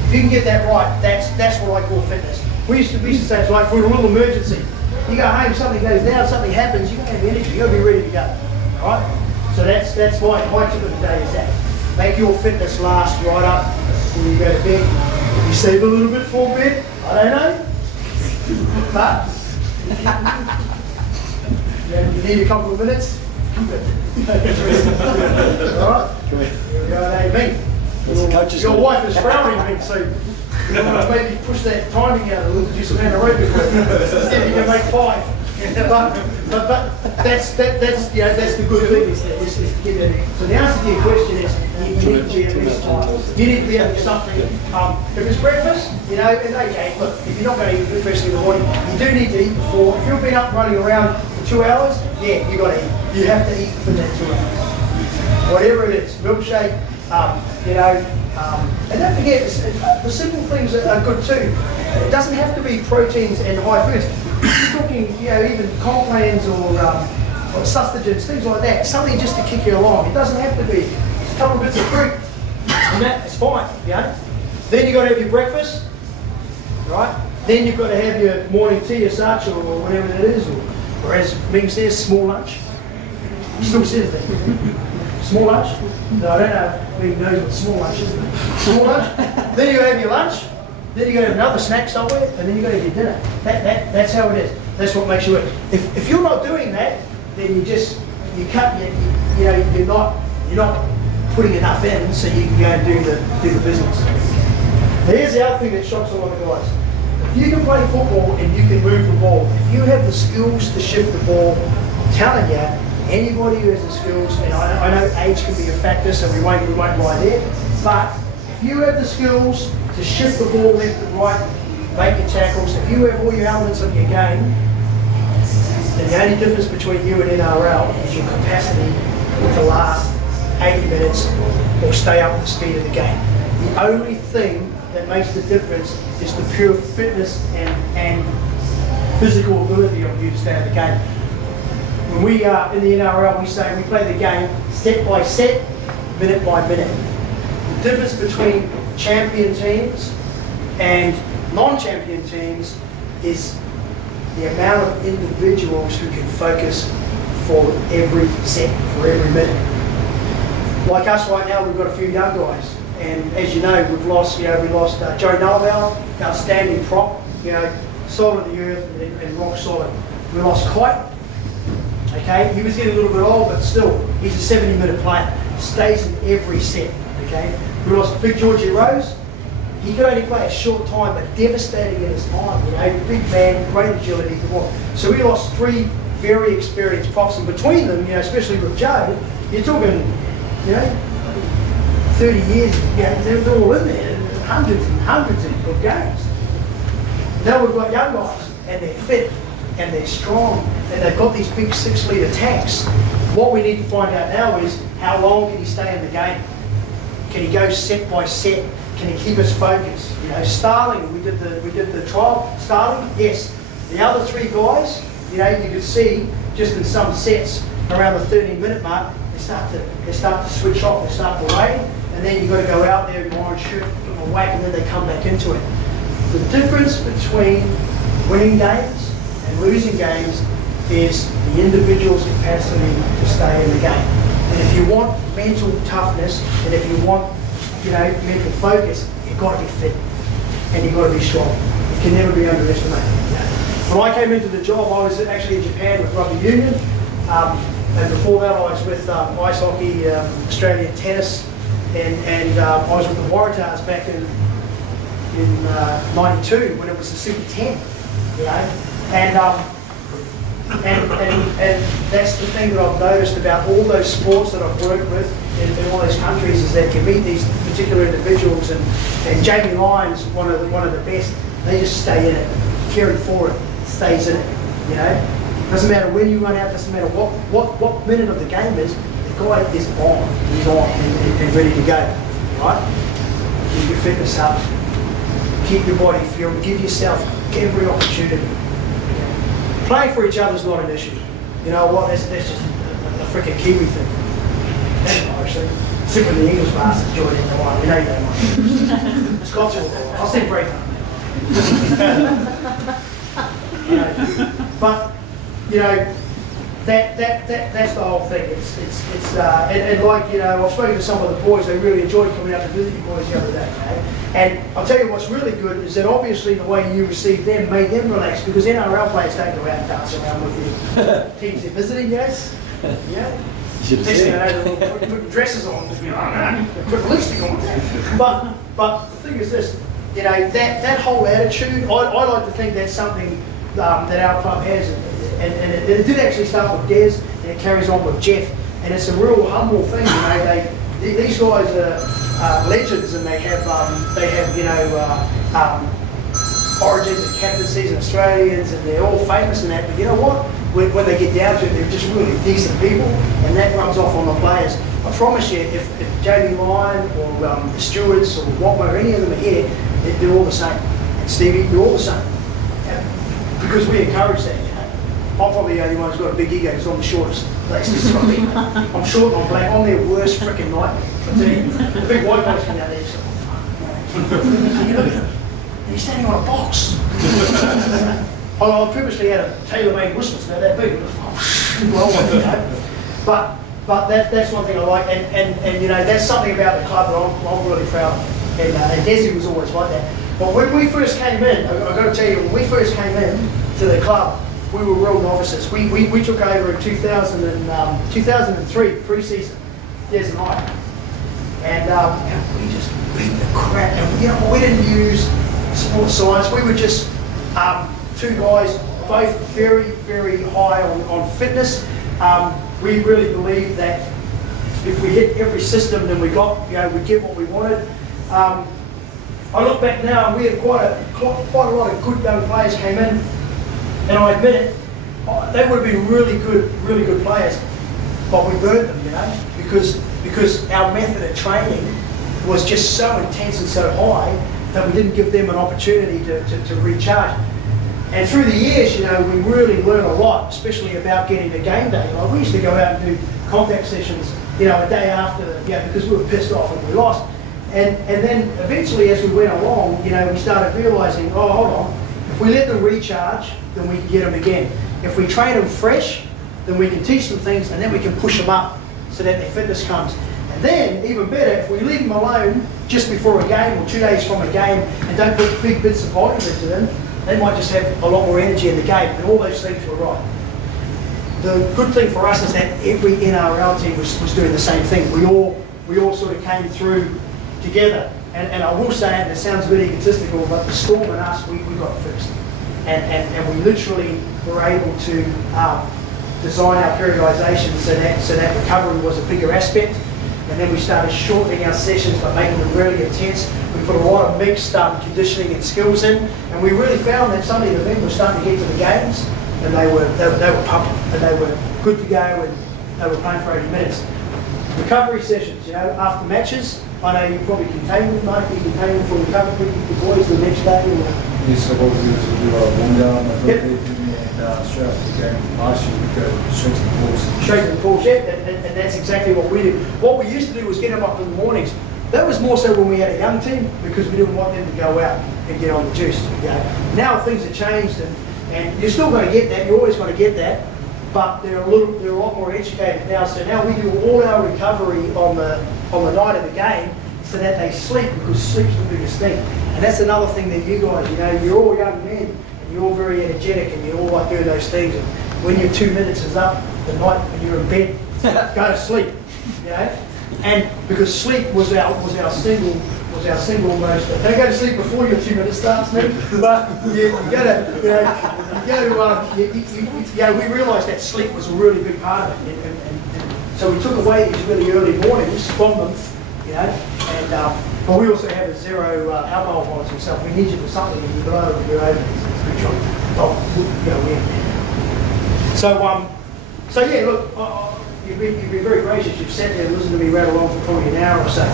If you can get that right, that's what I call fitness. We used to say it's like for a little emergency. You go home, something goes down, something happens, you don't have energy, you got to be ready to go. Right? So that's my tip of the day is that. Make your fitness last right up when you go to bed. You save a little bit for bed, I don't know. But you need a couple of minutes. Alright? Here we go, me. Your wife is frowning at me, so you want to maybe push that timing out a little, do some anaerobic work. Instead you can make 5. But that's the good thing is to get that. So the answer to your question is you need to be at least time. You need to be having something. If it's breakfast, and okay, look, if you're not going to eat first thing in the morning, you do need to eat before. If you've been up running around for 2 hours, yeah, you got to eat. You have to eat for that 2 hours. Whatever it is, milkshake, and don't forget, the simple things are good too. It doesn't have to be proteins and high foods. You're talking, even complains or sustagens, things like that. Something just to kick you along. It doesn't have to be a couple of bits of fruit, and that's fine. Then you've got to have your breakfast, right? Then you've got to have your morning tea or such, or whatever that is, or as Ming says, small lunch. He still says that. Small lunch? No, I don't know if Ming knows what small lunch is. Small lunch. Then you have your lunch. Then you got to have another snack somewhere, and then you got to have your dinner. That's how it is. That's what makes you work. If you're not doing that, then you're not putting enough in, so you can go and do the business. Here's the other thing that shocks a lot of guys. If you can play football and you can move the ball, if you have the skills to shift the ball, I'm telling you, anybody who has the skills, and I know age can be a factor, so we won't lie there, but if you have the skills to shift the ball left and right, make your tackles, if you have all your elements of your game, then the only difference between you and NRL is your capacity to last 80 minutes or stay up with the speed of the game. The only thing that makes the difference is the pure fitness and physical ability of you to stay in the game. When we are in the NRL, we say we play the game set by set, minute by minute. The difference between champion teams and non-champion teams is the amount of individuals who can focus for every set, for every minute. Like us right now, we've got a few young guys, and as you know, we lost Joe Nullvale, outstanding prop, solid of the earth and rock solid. We lost Kite. Okay, he was getting a little bit old, but still, he's a 70-minute player. Stays in every set. Okay, we lost Big Georgie Rose. He could only play a short time, but devastating in his time. Big man, great agility. So we lost 3 very experienced props, and between them, especially with Joe, you're talking, 30 years. They're all in there, hundreds and hundreds of games. Now we've got young guys, and they're fit. And they're strong, and they've got these big 6-litre tanks. What we need to find out now is how long can he stay in the game? Can he go set by set? Can he keep us focused? Starling, we did the trial. Starling, yes. The other 3 guys, you could see just in some sets around the 13-minute mark, they start to switch off, they start to wane, and then you've got to go out there and go on and shoot, give them a whack, and then they come back into it. The difference between winning games and losing games is the individual's capacity to stay in the game. And if you want mental toughness, and if you want, mental focus, you've got to be fit and you've got to be strong. It can never be underestimated. When I came into the job, I was actually in Japan with rugby union, and before that, I was with ice hockey, Australian tennis, and I was with the Waratahs back in '92 when it was the Super 10. And that's the thing that I've noticed about all those sports that I've worked with in all those countries is that you meet these particular individuals, and Jamie Lyons, one of the best. They just stay in it, caring for it, stays in it. Doesn't matter when you run out, doesn't matter what minute of the game is. The guy is on, he's on and ready to go. Right? Keep your fitness up, keep your body fueled, give yourself every opportunity. Playing for each other is not an issue. You know what? That's just freaking Kiwi thing. That's an Irish thing. Except when the English bastards join in the one, we know you don't mind. The Scots will do it. I'll send break up. You know, but you know, that's the whole thing. And like, you know, I've spoken to some of the boys. They really enjoyed coming out to visit you boys the other day. Okay? And I'll tell you what's really good is that obviously the way you received them made them relax, because NRL players don't go out and dance around with their teams they're visiting, yes? Yeah. Next thing you know, they're putting dresses on, put lipstick on. But the thing is this, you know, that whole attitude, I like to think that's something that our club has, and it did actually start with Des, and it carries on with Jeff, and it's a real humble thing. You know, these guys are legends, and they have you know origins and captaincies and Australians, and they're all famous in that. But you know what? When they get down to it, they're just really decent people, and that rubs off on the players. I promise you, if Jamie Lyon or the stewards or Watmo or any of them are here, they're all the same. And Stevie, they're all the same. Because we encourage that. You know? I'm probably the only one who's got a big ego because I'm the shortest. I'm short and I'm black. I'm their worst freaking nightmare. I tell you, the big white guys come down there and say, oh, fuck. You look at him. He's standing on a box. I previously had a tailor-made whistles, now that big. Well, you know. But that's one thing I like, and you know, that's something about the club that I'm really proud of. And Desi was always like that. But when we first came in, I've got to tell you, when we first came in to the club, we were real novices. We took over in 2003, pre-season, Des and I. And we just beat the crap. And you know, we didn't use sports science. We were just two guys, both very, very high on fitness. We really believed that if we hit every system, then we get what we wanted. I look back now, and we had quite a lot of good young players came in, and I admit it, they would have been really good players, but we burned them, you know, because our method of training was just so intense and so high that we didn't give them an opportunity to recharge. And through the years, you know, we really learned a lot, especially about getting to game day. You know, we used to go out and do contact sessions, you know, a day after, you know, because we were pissed off and we lost. And then eventually, as we went along, you know, we started realizing, oh, hold on, if we let them recharge, then we can get them again. If we train them fresh, then we can teach them things, and then we can push them up so that their fitness comes. And then, even better, if we leave them alone just before a game or 2 days from a game and don't put big bits of volume into them, they might just have a lot more energy in the game, and all those things were right. The good thing for us is that every NRL team was doing the same thing. We all sort of came through together. And I will say, and it sounds a bit egotistical, but the Storm and us, we got first. And we literally were able to design our periodisation so that recovery was a bigger aspect. And then we started shortening our sessions by making them really intense. We put a lot of mixed conditioning and skills in, and we really found that some of the men were starting to get to the games, and they were pumping, and they were good to go, and they were playing for 80 minutes. Recovery sessions, you know, after matches. I know you probably contain them, Mike. You contain them for recovery. The boys the next day. Yes, I was able to do a warm down, and straight after the game last year, we go straight to the course. Straight to the course, yeah, and that's exactly what we did. What we used to do was get them up in the mornings. That was more so when we had a young team, because we didn't want them to go out and get on the juice. You know? Now things have changed, and you're still going to get that. You're always going to get that, but they're a lot more educated now. So now we do all our recovery on the night of the game, so that they sleep, because sleep's the biggest thing. And that's another thing that you guys, you know, you're all young men, and you're all very energetic, and you all like doing those things. And when your 2 minutes is up, the night when you're in bed, go to sleep, you know. And because sleep was our single most. Don't go to sleep before your 2 minutes starts, mate. But we realised that sleep was a really big part of it, and so we took away these really early mornings from them, you know. And but we also have a zero alcohol policy, so if we need you for something and you blow it, you're over. It's pretty short. So yeah, look. You've been very gracious. You've sat there and listened to me rattle on for probably an hour or so.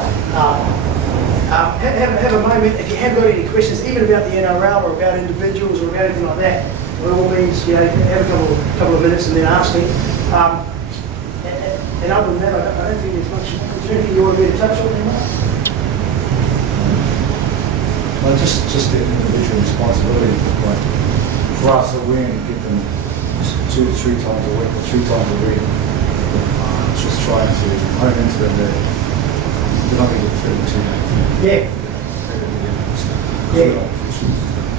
Have a moment. If you have got any questions, even about the NRL or about individuals or about anything like that, by all means, you know, have a couple of minutes and then ask me. And other than that, I don't think there's much. Is there anything you want me to touch on there? Well, just the individual responsibility. Like for us, we're going to get them 2 to 3 times a week or 3 times a week. Just trying to hone into them that they're not going to get through too much. Yeah.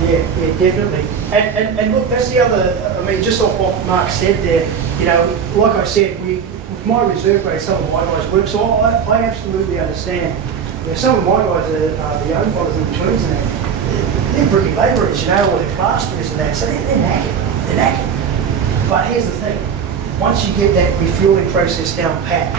Yeah, definitely. And look, that's the other, I mean, just off what Mark said there, you know, like I said, with my reserve grade, some of my guys work, so I absolutely understand. You know, some of my guys are the young fellas in the twins and that, they're brickie labourers, you know, or they're plasterers and that, so they're knackered. But here's the thing, once you get that refueling process down pat,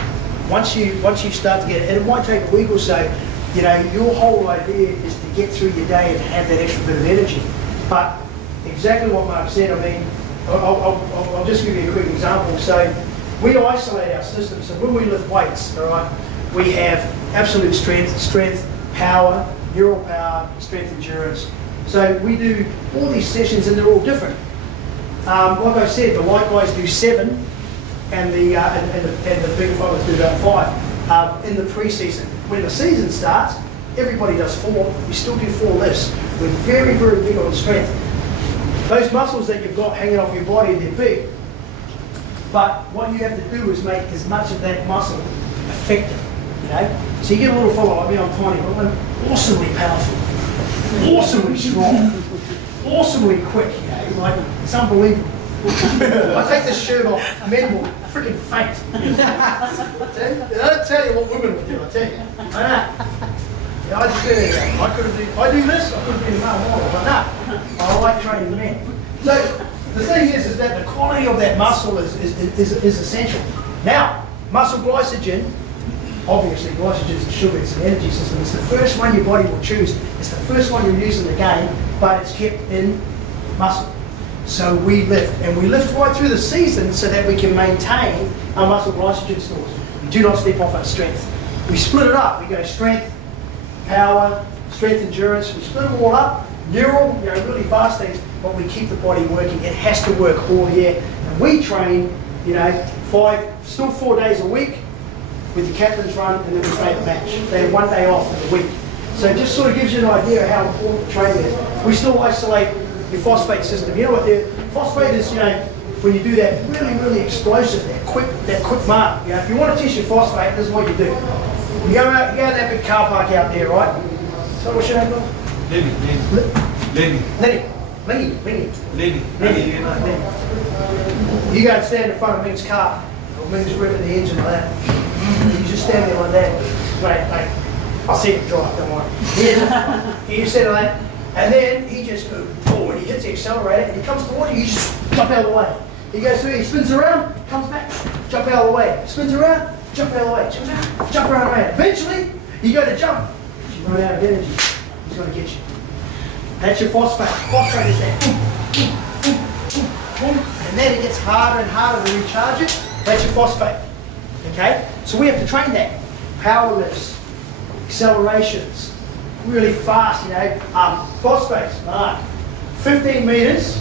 once you start to get it, and it might take a week or so, you know, your whole idea is to get through your day and have that extra bit of energy. But exactly what Mark said, I mean, I'll just give you a quick example. So we isolate our system. So when we lift weights, all right, we have absolute strength, power, neural power, strength endurance. So we do all these sessions and they're all different. Like I said, the light guys do 7 and the bigger fellas do about 5 in the pre-season. When the season starts, everybody does 4. We still do 4 lifts. We're very, very big on strength. Those muscles that you've got hanging off your body, they're big. But what you have to do is make as much of that muscle effective, you know? So you get a little fellow like me, I'm tiny, but I'm awesomely powerful, awesomely strong, awesomely quick, you know? Like, it's unbelievable. I take this shirt off, men will freaking faint. I don't tell you what women would do, I tell you. I know. Yeah, I just do that. I do this, I could have been a male model, but no. I like training men. So the thing is that the quality of that muscle is essential. Now, muscle glycogen, obviously glycogen is a sugar, it's an energy system. It's the first one your body will choose. It's the first one you'll use in the game, but it's kept in muscle. So we lift, and we lift right through the season so that we can maintain our muscle glycogen stores. We do not step off our strength. We split it up. We go strength, power, strength, endurance. We split them all up. Neural, you know, really fast things, but we keep the body working. It has to work all year. And we train, you know, 4 days a week with the captain's run, and then we play the match. They have 1 day off in the week. So it just sort of gives you an idea of how important training is. We still isolate your phosphate system. You know what the phosphate is, you know, when you do that really, really explosive, that quick mark. You know, if you want to test your phosphate, this is what you do. You go out, in that big car park out there, right? So what's your name, Bill? Lenny. You go and stand in front of Ming's car, or Ming's revving the engine like that. You just stand there like that. Mate, I'll see him drive, don't worry. You stand like that, and then he just goes, when he hits the accelerator and he comes towards you, you just jump out of the way. He goes through, he spins around, comes back, jump out of the way. Spins around, jump out of the way. Jump around. Eventually, you go to jump. You run out of energy. He's going to get you. That's your phosphate. Phosphate is that. And then it gets harder and harder to recharge it. That's your phosphate. Okay? So we have to train that. Power lifts, accelerations, really fast, you know. Phosphates, Mark. 15 metres,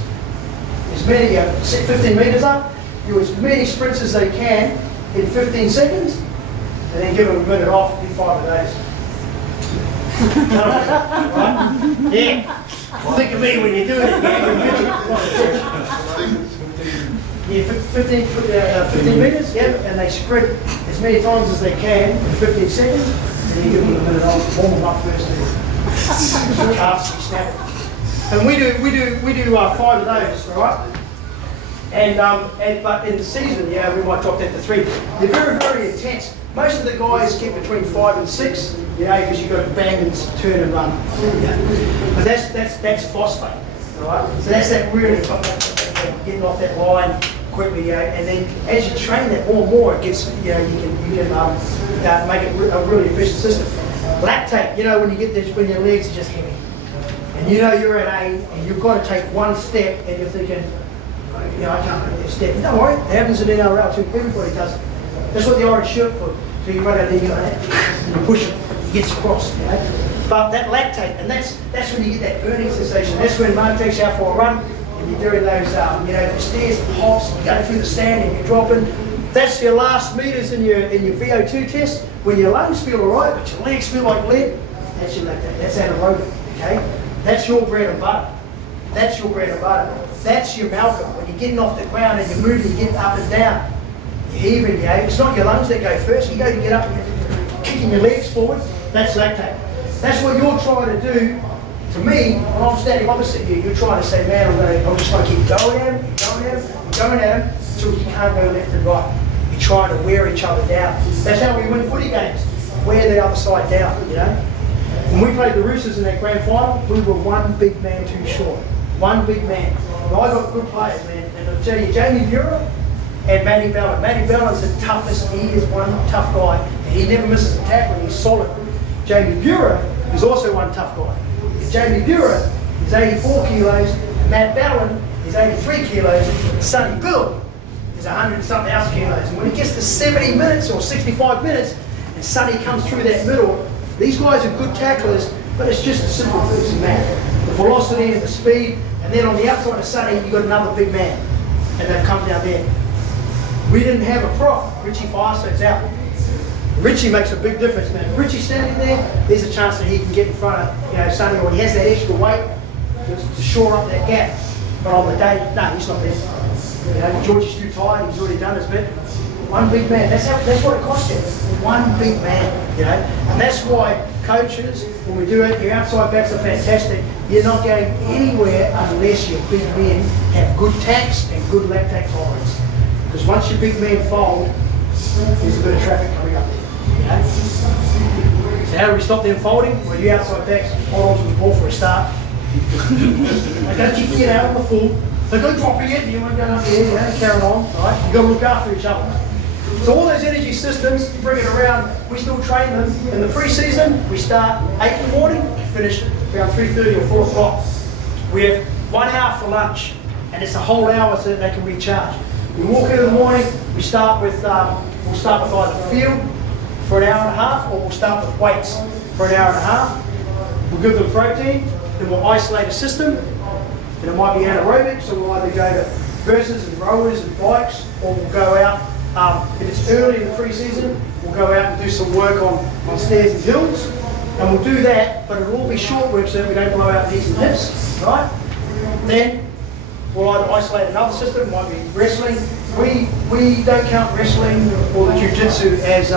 as many, set 15 metres up, do as many sprints as they can in 15 seconds, and then give them a minute off, do 5 days. Right? Yeah. Think of me when you do it. Yeah, 15 metres, yeah, and they sprint as many times as they can in 15 seconds, and then give them a minute off, warm them up first, and calves snap. And we do 5 of those, all right? But in the season, yeah, we might drop that to 3. They're very, very intense. Most of the guys get between 5 and 6, you know, because you've got to bang and turn and run. Yeah. But that's phosphate, all right? So that's that really getting off that line quickly, you know, and then as you train that more and more, it gets, you know, you can make it a really efficient system. Lactate, you know, when you get this, when your legs are just heavy. And you know you're at A, and you've got to take 1 step, and you're thinking, you know, I can't make this step. Don't worry, it happens in NRL too. Everybody does it. That's what the orange shirt for. So you run out there, you go like that, and you push it, it gets across, you know. But that lactate, and that's when you get that burning sensation. That's when Mark takes you out for a run, and you're doing those, you know, the stairs, the hops, you go through the stand, and you're dropping. That's your last meters in your VO2 test. When your lungs feel alright, but your legs feel like lead, that's your lactate. That's anaerobic, okay? That's your bread and butter. That's your bread and butter. That's your Malcolm. When you're getting off the ground and you're moving, you're getting up and down. You're heaving, yeah? It's not your lungs that go first. You go to get up and you're kicking your legs forward. That's lactate. That's what you're trying to do. To me, when I'm standing opposite you, you're trying to say, man, I'm just going to keep going at him, going at him, until you can't go left and right. You're trying to wear each other down. That's how we win footy games. Wear the other side down, you know? When we played the Roosters in that grand final, we were one big man too short. One big man. And I got good players, man. And I'll tell you, Jamie Buehler and Matty Bellin. Matty Bellin's the toughest. He is one tough guy. And he never misses a tackle. He's solid. Jamie Buehler is also one tough guy. Jamie Buehler is 84 kilos, Matt Bellin is 83 kilos, and Sonny Bill is 100 something else kilos. And when it gets to 70 minutes or 65 minutes, and Sonny comes through that middle, these guys are good tacklers, but it's just a simple piece of math. The velocity and the speed, and then on the outside of Sonny, you've got another big man, and they've come down there. We didn't have a prop. Richie Firestone's out. Richie makes a big difference, man. If Richie's standing there, there's a chance that he can get in front of, Sonny, or he has that extra weight to shore up that gap. But on the day, no, he's not there. Georgie's too tired, he's already done his bit. One big man, that's what it costs you. One big man, And that's why coaches, when we do it, your outside backs are fantastic. You're not going anywhere unless your big men have good tax and good lactate tolerance. Because once your big men fold, there's a bit of traffic coming up there. So how do we stop them folding? Well, you outside backs hold on to the ball for a start. They don't keep getting out on the full. They go dropping it and you want to go up there, carry on. Right? You've got to look after each other. So all those energy systems, you bring it around, we still train them. In the pre-season, we start 8 in the morning, finish around 3:30 or 4 o'clock. We have 1 hour for lunch, and it's a whole hour so that they can recharge. We walk in the morning, we start with either field for an hour and a half, or we'll start with weights for an hour and a half. We'll give them protein, then we'll isolate a system, and it might be anaerobic, so we'll either go to verses and rowers and bikes, or we'll go out, if it's early in the pre-season, we'll go out and do some work on stairs and hills, and we'll do that, but it'll all be short work so that we don't blow out knees and hips, right? Then we'll either isolate another system, it might be wrestling. We don't count wrestling or the jiu-jitsu as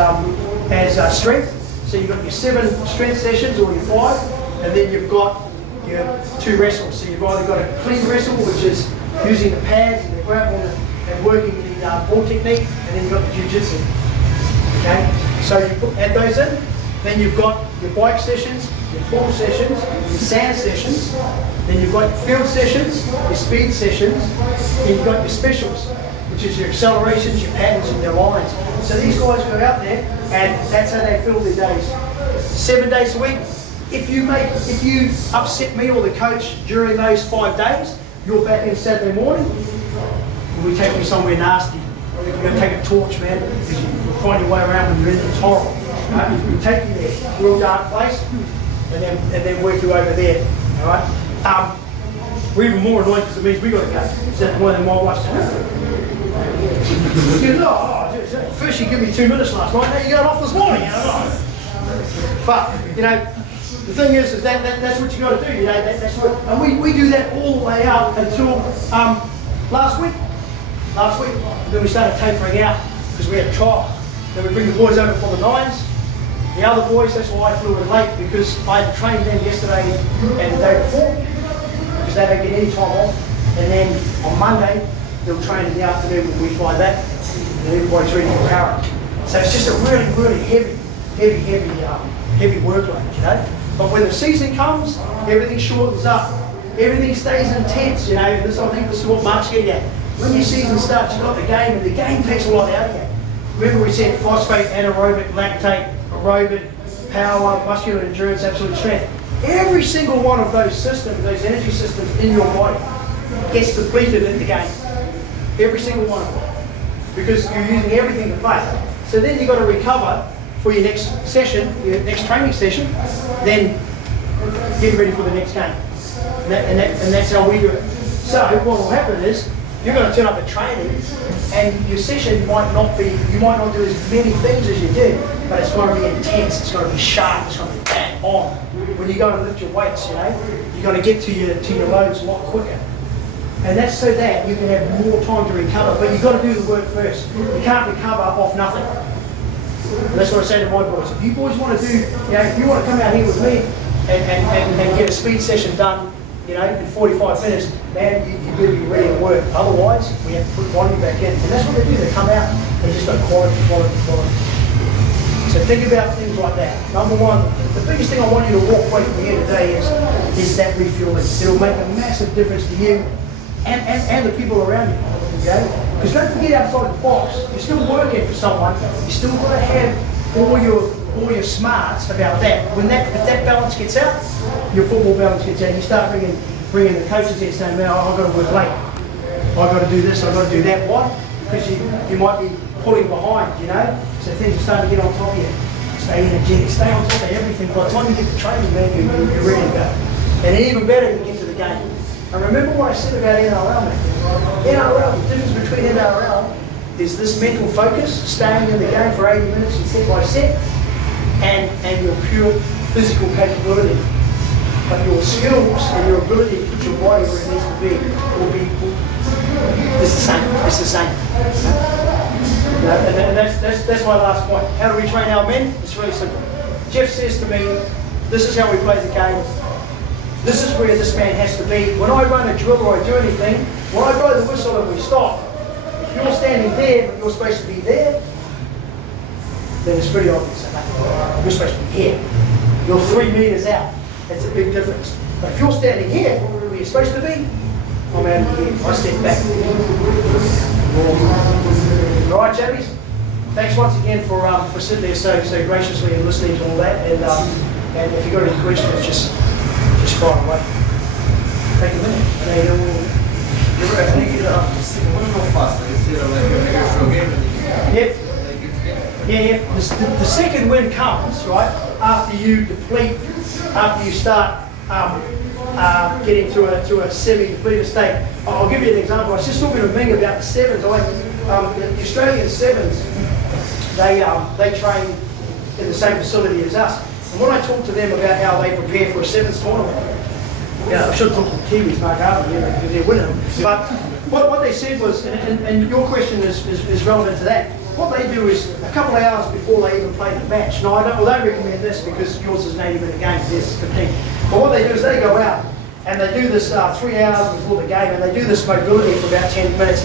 strength. So you've got your 7 strength sessions or your 5, and then you've got your 2 wrestles. So you've either got a clean wrestle, which is using the pads and the grapple and working the ball technique, and then you've got the jiu-jitsu. Okay? So you add those in, then you've got your bike sessions, your pool sessions, your sand sessions, then you've got your field sessions, your speed sessions, and you've got your specials, which is your accelerations, your patterns, and your lines. So these guys go out there, and that's how they fill their days. 7 days a week. If you upset me or the coach during those 5 days, you're back in Saturday morning, and we take you somewhere nasty. You're going to take a torch, man, because you'll find your way around when you're in there. It's horrible. We take you there, real dark place, and then work you over there. All right. We're even more annoyed because it means we got to go. Instead of more than my wife's first you give me 2 minutes last night, now you're going off this morning. But the thing is that's what you got to do. That's what, and we do that all the way up until last week. And then we started tapering out because we had a trial. Then we bring the boys over for the 9s. The other boys, that's why I flew in late, because I had trained them yesterday and the day before, because they don't get any time off. And then on Monday, they'll train in the afternoon when we fly back, and everybody's ready for power. So it's just a really, really heavy workload, But when the season comes, everything shortens up. Everything stays intense, and this, I think this is what Mark's getting at. When your season starts, you've got the game, and the game takes a lot out of you. Remember we said phosphate, anaerobic, lactate, aerobic, power, muscular endurance, absolute strength. Every single one of those systems, those energy systems in your body gets depleted in the game. Every single one of them. Because you're using everything to play. So then you've got to recover for your next session, your next training session, then get ready for the next game. And that's how we do it. So what will happen is, you're going to turn up at training, and your session might not be, you might not do as many things as you did, but it's going to be intense, it's going to be sharp, it's going to be bang on. When you go and lift your weights, you know, you're going to get to your loads a lot quicker. And that's so that you can have more time to recover, but you've got to do the work first. You can't recover off nothing. And that's what I say to my boys. If you boys want to do, you know, if you want to come out here with me and get a speed session done, you know, in 45 minutes, man, you better be ready to work. Otherwise, we have to put volume back in. And that's what they do. They come out and just go quality. So think about things like that. Number one, the biggest thing I want you to walk away from here today is that refueling. It'll make a massive difference to you and the people around you. Okay? Because don't forget, outside the box, you're still working for someone. You still got to have all your smarts about that. If that balance gets out, your football balance gets out. You start bringing the coaches in saying, "Man, I've got to work late. I've got to do this. I've got to do that." Why? Because you might be pulling behind. You know, so things are starting to get on top of you. Stay energetic. Stay on top of everything. By the time you get to training, man, you're ready to go. And even better, you get to the game. And remember what I said about NRL, man. NRL, the difference between NRL is this mental focus, staying in the game for 80 minutes and set by set, and your pure physical capability. But your skills and your ability to put your body where it needs to be will be it's the same. It's the same. And that's my last point. How do we train our men? It's really simple. Jeff says to me, this is how we play the game. This is where this man has to be. When I run a drill or I do anything, when I blow the whistle and we stop, if you're standing there but you're supposed to be there, then it's pretty obvious. You're supposed to be here. You're 3 meters out. That's a big difference. But if you're standing here where you're supposed to be, I'm out of here. I step back. All right, Chappies? Thanks once again for sitting there so graciously and listening to all that. And if you've got any questions, just fire away. Take a minute. I think it's one more faster instead of like an extra game. Yeah. The second win comes, right, after you deplete, after you start getting to a semi-depleted state. I'll give you an example. I was just talking to Ming about the sevens. The Australian sevens, they train in the same facility as us. And when I talk to them about how they prepare for a sevens tournament, I should talk to the Kiwis, Mark Harvey, because they're winning. But what they said was, and your question is relevant to that, what they do is a couple of hours before they even play the match. Now, I don't recommend this because yours is an 80-minute game, theirs is 15. But what they do is they go out and they do this 3 hours before the game, and they do this mobility for about 10 minutes.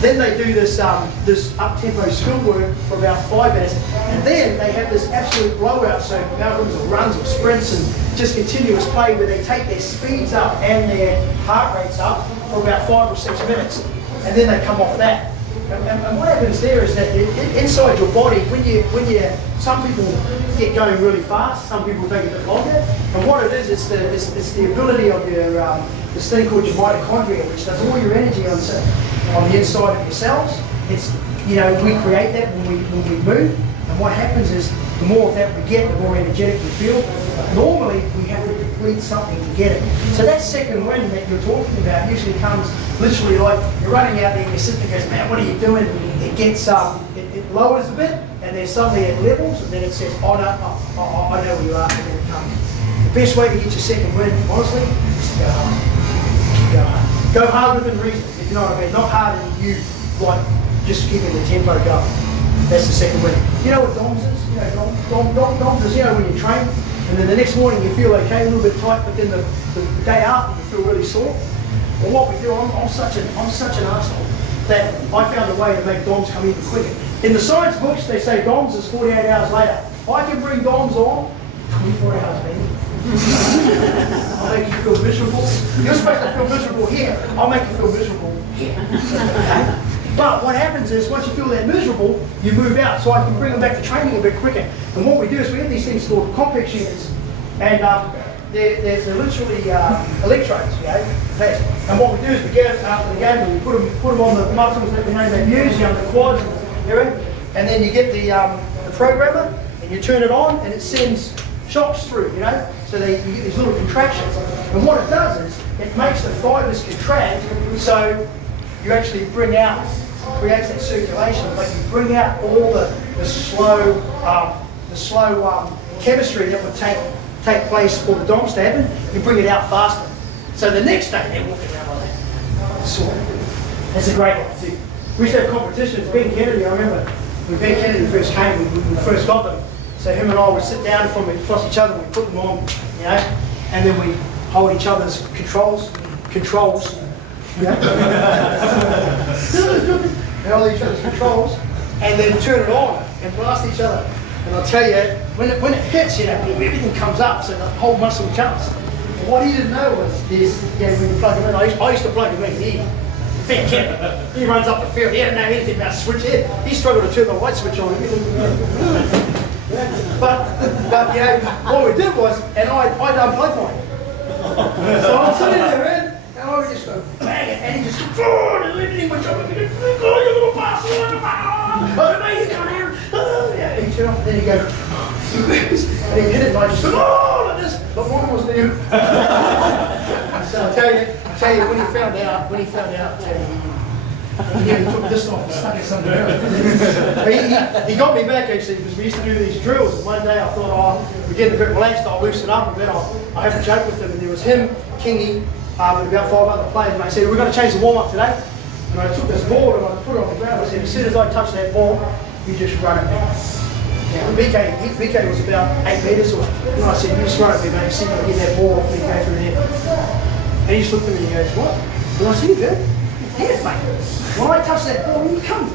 Then they do this up-tempo skill work for about 5 minutes, and then they have this absolute blowout, so Malcolm's or runs or sprints and just continuous play where they take their speeds up and their heart rates up for about 5 or 6 minutes, and then they come off that. And what happens there is that inside your body, when you some people get going really fast, some people take a bit longer, and what it is, it's the ability of your this thing called your mitochondria, which does all your energy on the inside of your cells. It's, you know, we create that when we move, and what happens is the more of that we get, the more energetic we feel. But normally we have to deplete something to get it. So that second win that you're talking about usually comes literally like you're running out there and your sister goes, "Man, what are you doing?" It gets it lowers a bit, and then suddenly it levels, and then it says, "Oh no, I know where you are," and then it comes. The best way to get your second win, honestly, is to go hard. Go hard. Go hard within reason, if you know what I mean. Not harder than you, like just keeping the tempo going. That's the second win. You know what DOMS is? You know, DOMS is, you know, when you train, and then the next morning you feel okay, a little bit tight, but then the day after you feel really sore. Well, what we do, I'm such an arsehole that I found a way to make DOMS come even quicker. In the science books, they say DOMS is 48 hours later. I can bring DOMS on 24 hours, baby. I'll make you feel miserable. You're supposed to feel miserable here. I'll make you feel miserable here. Okay? But what happens is, once you feel that miserable, you move out, so I can bring them back to training a bit quicker. And what we do is we have these things called complex units, and they're literally electrodes, and what we do is we get after the game and we put them on the muscles that we know they use, the quads and the area, and then you get the programmer and you turn it on and it sends shocks through, so you get these little contractions. And what it does is it makes the fibers contract, so you actually bring out, creates that circulation, but you bring out all the slow chemistry that would take place for the DOMs to happen. You bring it out faster. So the next day they're walking around like that. So that's a great one too. We used to have competitions. Ben Kennedy, I remember when Ben Kennedy first came, we first got them. So him and I would sit down across each other, we put them on, you know, and then we hold each other's controls, you know. And hold each other's controls, and then turn it on and blast each other. And I'll tell you, when it hits, you know, everything comes up, so the whole muscle jumps. What he didn't know was this, yeah, when you plug him in, I used to plug him in, Ben Kennedy, he runs up the field, he didn't know anything about switch here. He struggled to turn the light switch on. But you know, what we did was, and I'd unplugged mine. So I'm sitting there, man, and I would just go bang it, and he just and everything would jump, and he'd go, oh, you little bastard, oh, no, you can't hear it. Yeah, and he turned off, and then he'd go, and he hit it, and I just go, oh, like this, but one was new. So I tell you, when he found out, he took this off and stuck it somewhere else. He got me back actually because we used to do these drills. And one day I thought, oh, we're getting a bit relaxed, I'll loosen up a bit. I'll have a joke with him. And there was him, Kingy, and about 5 other players. And I said, we're going to change the warm up today. And I took this ball and I put it on the ground. I said, as soon as I touch that ball, you just run at me. Now, BK was about 8 metres. And I said, you just run at me, mate. See if I can get that ball off me and go through there. And he just looked at me and he goes, what? And I said, you good? Yes, mate. When I touch that ball, you come.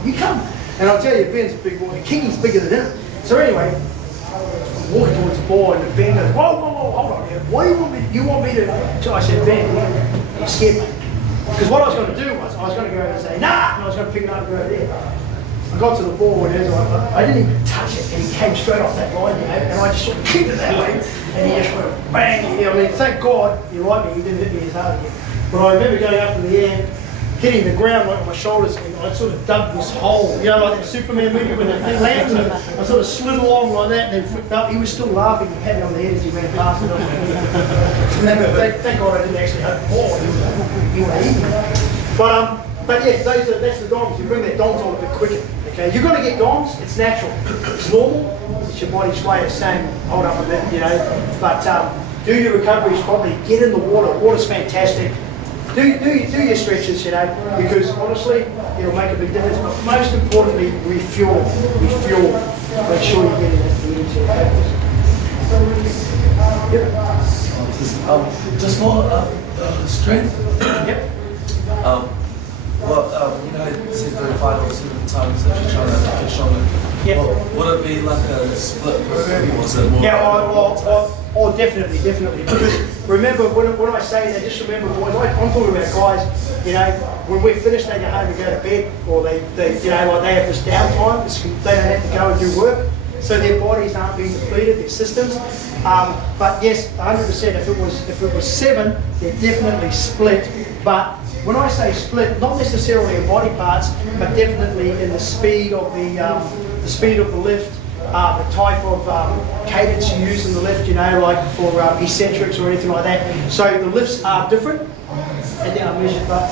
And I'll tell you, Ben's a big boy. Kingy's bigger than him. So anyway, I'm walking towards the ball and Ben goes, whoa, hold on here. Why do you want me to? So I said, Ben, you scared me. Because what I was going to do was, I was going to go over and say, nah, and I was going to pick it up and go over there. I got to the ball and I didn't even touch it, and he came straight off that line, you know, and I just sort of kicked it that way, and he just went bang. I mean, thank God, you're right, me, he didn't hit me as hard again. But I remember going up in the air, hitting the ground like on my shoulders, and I sort of dug this hole, you know, like that Superman movie when the thing lands, and I sort of slid along like that and then flipped up. He was still laughing and pat me on the head as he ran past it. Thank God I didn't actually hit the ball. He would have eaten me. But yeah, that's the DOMs. You bring that DOMs on a bit quicker. Okay, you're going to get DOMs. It's natural. It's normal. It's your body's way of saying, hold up a bit, you know. But do your recoveries properly. Get in the water. Water's fantastic. Do your stretches, you know, because honestly, it'll make a big difference. But most importantly, refuel. Make sure you're getting that food into your body. Just more strength. Yep. You know, say 35 or 7 times if you're trying to push on it. Yep. Would it be like a split program, or was it more? Yeah, definitely. Because remember, when I say that, just remember, boys, I'm talking about guys, you know, when we're finished, they go home and go to bed, or they you know, like they have this downtime, they don't have to go and do work, so their bodies aren't being depleted, their systems. But yes, 100%, if it was 7, they're definitely split. But when I say split, not necessarily in body parts, but definitely in the speed of the lift, the type of cadence you use in the lift, you know, like for eccentrics or anything like that. So the lifts are different, and then I measured, but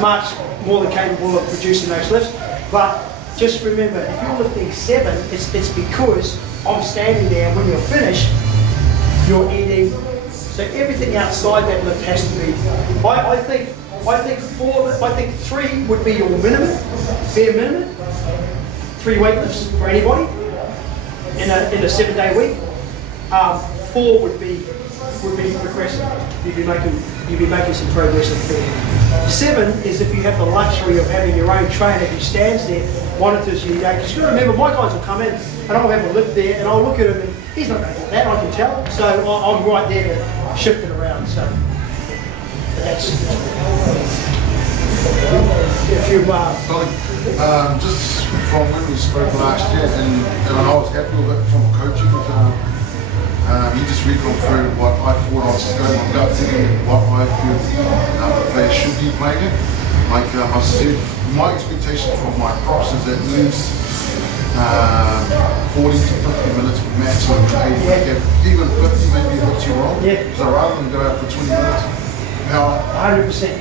much more than capable of producing those lifts. But just remember, if you're lifting 7, it's because I'm standing there, and when you're finished, you're eating. So everything outside that lift has to be. I think 3 would be your minimum, bare minimum. 3 weight lifts for anybody in a 7-day week. 4 would be progressive. You'd be making some progress in 4. 7 is if you have the luxury of having your own trainer who stands there, monitors you. Because you've got to remember, my guys will come in and I'll have a lift there and I'll look at him and he's not going to get that, I can tell. So I'm right there to shift it around. So that's if you just from when we spoke last year, and I was happy with it from coaching. He just reconfirmed what I thought. I was just going on gut thinking what I feel the players should be playing. Like I said, my expectation from my props is at least 40 to 50 minutes maximum. Even 50 maybe a bit too long. Yeah. So rather than go out for 20 minutes. Now, 100%.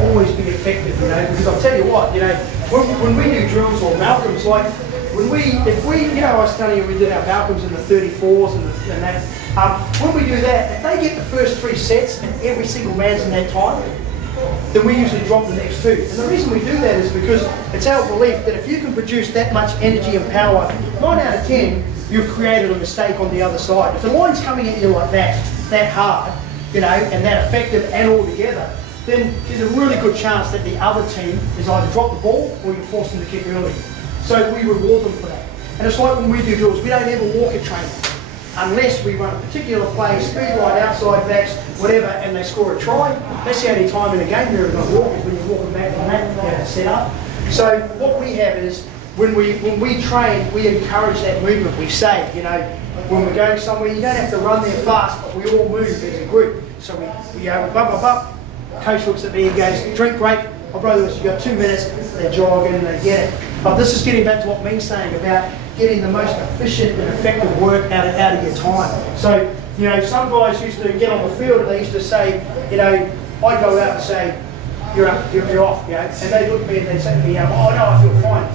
always be effective, you know, because I'll tell you what, you know, when we do drills or Malcolms, like, if we, you know, I was telling you we did our Malcolms in the 34s and that, when we do that, if they get the first 3 sets and every single man's in that time, then we usually drop the next 2. And the reason we do that is because it's our belief that if you can produce that much energy and power, 9 out of 10, you've created a mistake on the other side. If the line's coming at you like that hard, you know, and that effective and all together, then there's a really good chance that the other team is either drop the ball or you're forced them to kick early. So we reward them for that. And it's like when we do drills, we don't ever walk a trainer unless we run a particular play, speed line, outside backs, whatever, and they score a try. That's the only time in a game you're going to walk is when you're walking back from that set up. So what we have is when we train, we encourage that movement. We say, you know, when we're going somewhere, you don't have to run there fast, but we all move as a group. So we go bump. Coach looks at me and goes, drink break. Oh, brother, you've got 2 minutes. They're jogging and they get it. But this is getting back to what Ming's saying about getting the most efficient and effective work out of your time. So, you know, some guys used to get on the field and they used to say, you know, I'd go out and say, you're up, you're off, you know, and they'd look at me and they'd say to me, oh no, I feel fine.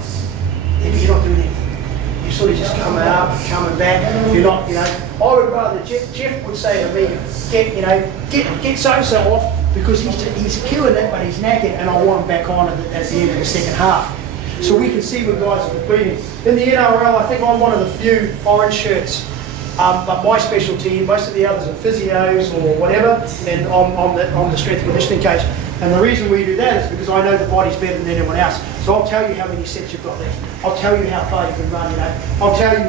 Yeah, but you're not doing anything. You're sort of just coming up, coming back. You're not, you know. I would rather, Jeff would say to me, get so-so off because he's killing it, but he's knackered, and I want him back on at the end of the second half. So we can see when guys are competing. In the NRL, I think I'm one of the few orange shirts, but my specialty, most of the others are physios or whatever, and I'm the strength and conditioning coach. And the reason we do that is because I know the body's better than anyone else. So I'll tell you how many sets you've got left. I'll tell you how far you can run, you know. I'll tell you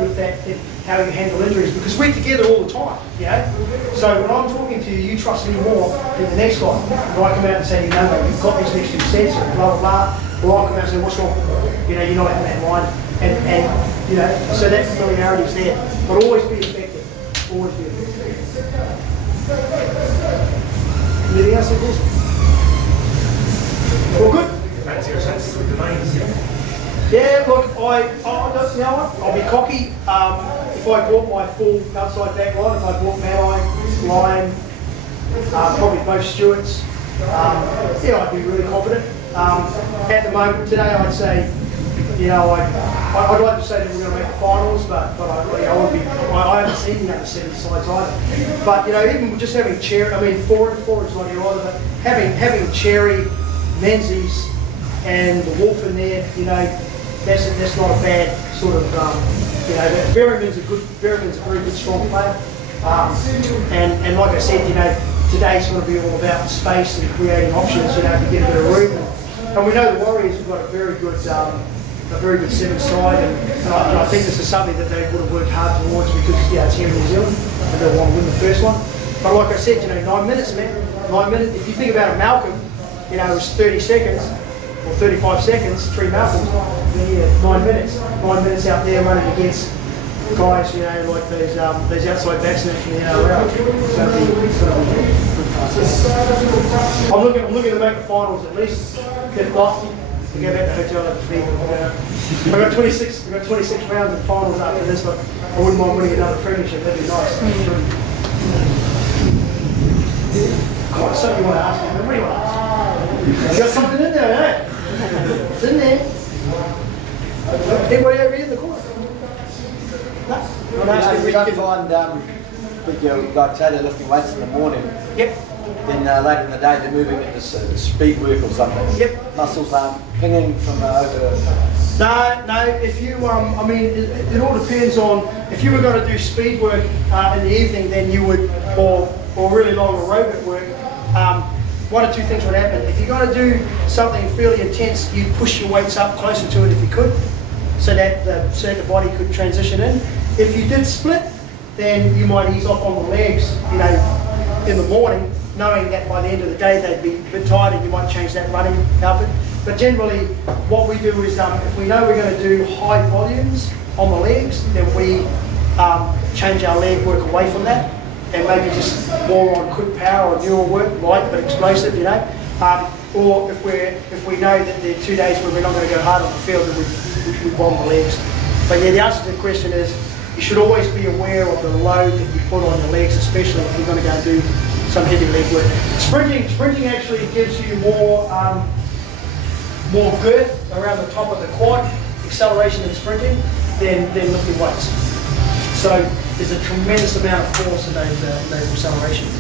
how you handle injuries, because we're together all the time, you know. So when I'm talking to you, you trust me more than the next guy. When I come out and say, you know, you've got these next 2 sets, or blah, blah, blah, or I come out and say, what's wrong? You know, you're not in that line. And you know, so that familiarity is there. But always be effective. Always be effective. Anything else, of course? All good? Fancy your chances with the mains. Yeah, look, you know what? I'll be cocky. If I brought my full outside back line, if I brought Maddie, Ryan, probably both Stewarts, yeah, I'd be really confident. At the moment, today I'd say, you know, I'd like to say that we're going to make the finals, but I haven't seen the other 7 sides either. But, you know, even just having Cherry, I mean, forward's not here either, but having Cherry, Menzies, and the Wolf in there, you know, that's not a bad sort of, you know, Berryman's a very good, strong player. And like I said, you know, today's going to be all about space and creating options, you know, if you get a bit of room. And we know the Warriors have got a very good 7 side, and I think this is something that they would have worked hard towards because, yeah, it's here in New Zealand, and they want to win the first one. But like I said, you know, 9 minutes, man. 9 minutes. If you think about a Malcolm, you know, it was 30 seconds or 35 seconds, 3 Malcolms. Yeah, 9 minutes. 9 minutes out there running against guys, you know, like those outside backs from the NRL. So it's going to be good fun. I'm looking to make the finals at least. If not, we go back to the hotel at the feed. I've got 26 rounds of finals after this, but I wouldn't mind winning another premiership. That'd be nice. God, something you want to ask me? What do you want to ask me? You got something in there, eh? It's in there. Anybody over here in the corner? No? You don't find that you're like say they're lifting weights in the morning. Yep. Then later in the day they're moving into speed work or something. Yep. Muscles aren't pinging from over. No. If you, I mean, it all depends on if you were going to do speed work in the evening, then you would, or really long aerobic work. 1 or 2 things would happen. If you're going to do something fairly intense, you'd push your weights up closer to it if you could, so that the body could transition in. If you did split, then you might ease off on the legs, you know, in the morning, knowing that by the end of the day they'd be a bit tired and you might change that running outfit. But generally, what we do is if we know we're going to do high volumes on the legs, then we change our leg work away from that and maybe just more on quick power or neural work, light but explosive, you know. Or if we know that there are 2 days where we're not going to go hard on the field, then we bomb the legs. But yeah, the answer to the question is you should always be aware of the load that you put on your legs, especially if you're going to go and do some heavy leg work. Sprinting actually gives you more girth around the top of the quad, acceleration in sprinting, than lifting weights. So there's a tremendous amount of force in those accelerations.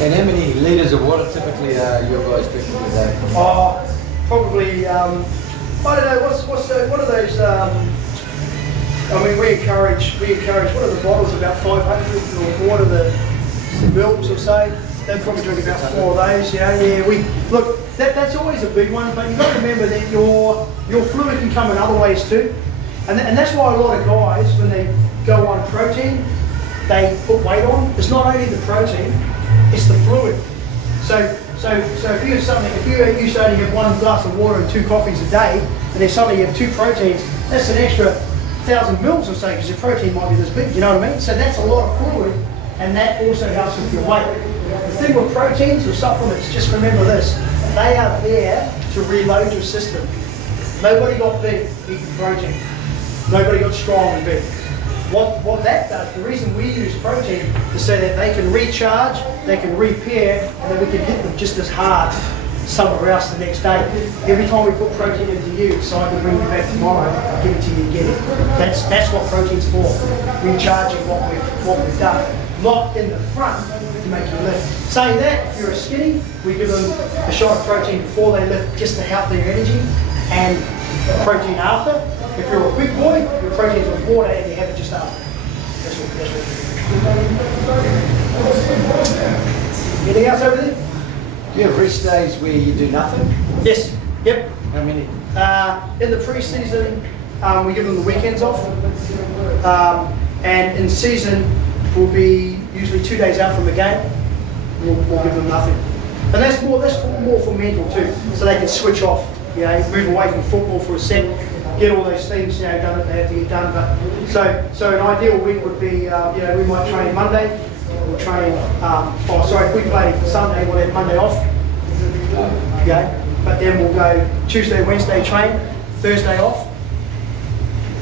And how many litres of water typically are your guys drinking a day? Probably, I don't know, what are those, I mean, we encourage, what are the bottles, about 500, or what are the mils or so? They probably drink about 4 of those, you know. Yeah, look, that's always a big one, but you've got to remember that your fluid can come in other ways too. And that's why a lot of guys, when they go on protein, they put weight on. It's not only the protein, it's the fluid. So if you used to only have 1 glass of water and 2 coffees a day, and then suddenly you have 2 proteins, that's an extra 1,000 mils or so, because your protein might be this big, you know what I mean? So that's a lot of fluid, and that also helps with your weight. The thing with proteins or supplements, just remember this, they are there to reload your system. Nobody got big eating protein. Nobody got strong and big. What that does, the reason we use protein is so that they can recharge, they can repair, and then we can hit them just as hard somewhere else the next day. Every time we put protein into you, so I can bring you back tomorrow, I'll give it to you and get it. That's what protein's for, recharging what we've done. Not in the front to make you lift. Saying that, if you're a skinny, we give them a shot of protein before they lift just to help their energy, and protein after. If you're a big boy, your protein's with water and you have it just after. That's what we do. Anything else over there? Do you have rest days where you do nothing? Yes. Yep. How many? In the pre-season, we give them the weekends off. And in season, we'll be usually 2 days out from the game. We'll give them nothing. And that's more for mental too, so they can switch off. You know, move away from football for a sec, get all those things, you know, done that they have to get done. But so an ideal week would be, you know, we might train Monday. We'll train. If we play Sunday, we'll have Monday off. Okay, but then we'll go Tuesday, Wednesday train, Thursday off,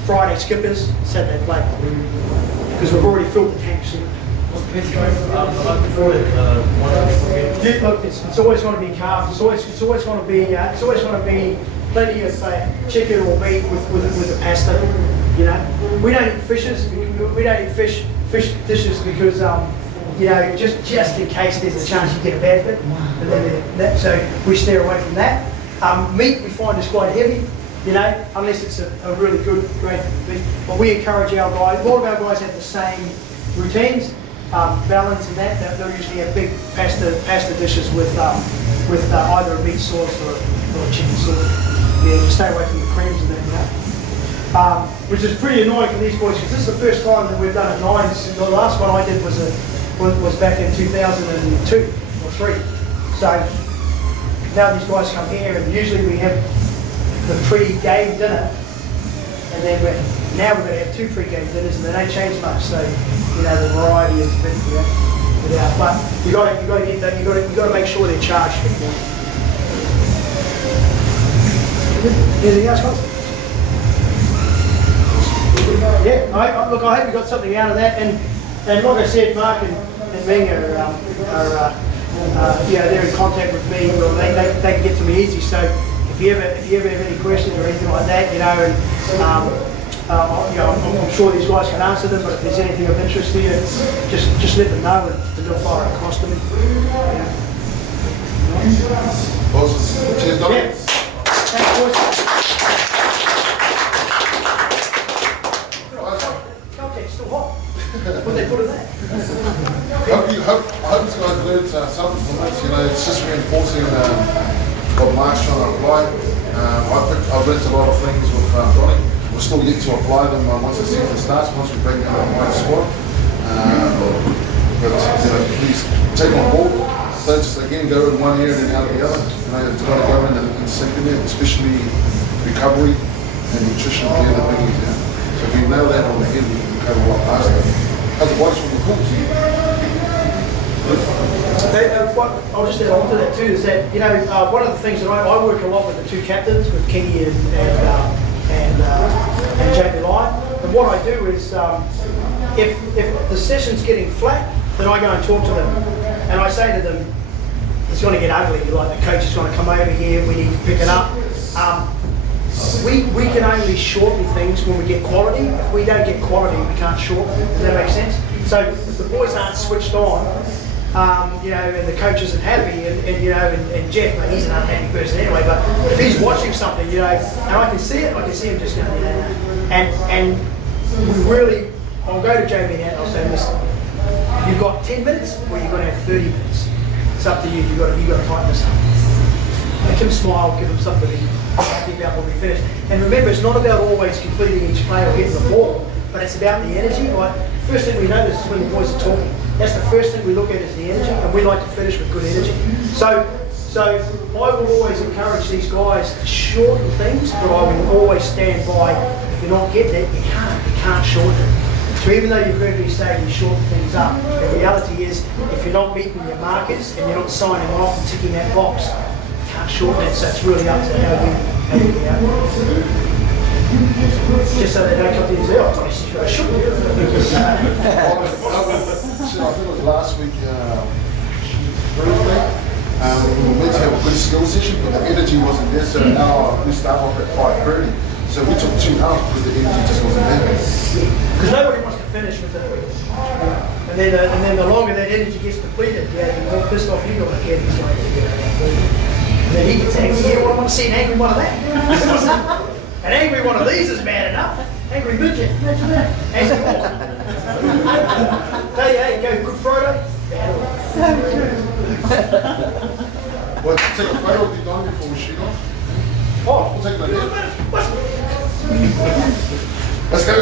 Friday skippers, Saturday play. Because we've already filled the tanks. Look, it's always going to be carbs. It's always going to be plenty of chicken or meat with a pasta. You know, we don't eat fishes. We don't eat fish dishes because you know, just in case there's a chance you get a bad bit. And then so we steer away from that. Meat we find is quite heavy. You know, unless it's a really good, great beef. But we encourage our guys. A lot of our guys have the same routines. Balance and that they'll usually have big pasta dishes with either a meat sauce or a chicken sauce. Yeah, just stay away from the creams and that, you know. Which is pretty annoying for these boys because this is the first time that we've done it 9. The last one I did was back in 2002 or 3. So now these guys come here and usually we have the pre-game dinner, and then now we're going to have 2 pre-game dinners, and they don't change much. So you know the variety is a bit, you know, but you got to get that. You got to make sure they're charged for the morning. Anything else, guys? Yeah. Look, I hope you got something out of that, and like I said, Mark and Ming are you know, they're in contact with me. Well, they can get to me easy. So if you ever have any questions or anything like that, you know, and you know, I'm sure these guys can answer them. But if there's anything of interest to you, just let them know and they'll fire it across to me. Yeah. Awesome. Cheers, Donny. Yeah. Thanks, boys. Okay, it's still hot. What they put in there? I hope you guys learned something from this. You know, it's just reinforcing what Mark's trying to apply. I've learned a lot of things with Donny. We're still yet to apply them once the season starts, once we bring in our white squad. But you know, please take on board. Don't just again go in one area and out of the other. You know, it's got to go in the second area, especially recovery and nutrition care, the biggies. Yeah. So if you nail that on the head, we can cover a lot faster. How's the boys from the pools? I'll just add on to that too, is that, you know, one of the things that I work a lot with the 2 captains, with Kenny and Jamie Lyon. And what I do is, if the session's getting flat, then I go and talk to them. And I say to them, it's going to get ugly. Like the coach is going to come over here. We need to pick it up. We can only shorten things when we get quality. If we don't get quality, we can't shorten. Does that make sense? So if the boys aren't switched on, you know, and the coach isn't happy, and you know, and Jeff, mate, he's an unhappy person anyway. But if he's watching something, you know, and I can see it, I can see him just going, you know, and we really, I'll go to Jamie now and I'll say, listen, you've got 10 minutes, or you're going to have 30 minutes. It's up to you. You've got to tighten this up. Make him smile, give him something to be happy about when we finish. And remember, it's not about always completing each play or getting the ball, but it's about the energy. Like, first thing we notice is when the boys are talking. That's the first thing we look at is the energy, and we like to finish with good energy. So I will always encourage these guys to shorten things, but I will always stand by. If you're not getting it, you can't shorten it. So even though you've heard me say you shorten things up, the reality is if you're not meeting your markers and you're not signing off and ticking that box, you can't shorten it. So it's really up to how you get out. Just so they don't come to you and say, oh, I shouldn't do it. I think it was last week, Thursday. We were meant to have a good skill session, but the energy wasn't there. So now we start off at 5:30. So we took 2 hours because the energy just wasn't there. Because nobody wants to finish with it. And then the longer that energy gets depleted, the more pissed off you got to get. And then he gets angry. You don't want to see an angry one of that. An angry one of these is bad enough. Angry midget. Imagine that. Angry horse. Tell you, hey, go Good Friday. Well, take a photo of you done before we shoot off. Oh, We'll take it like that. What? Let's go.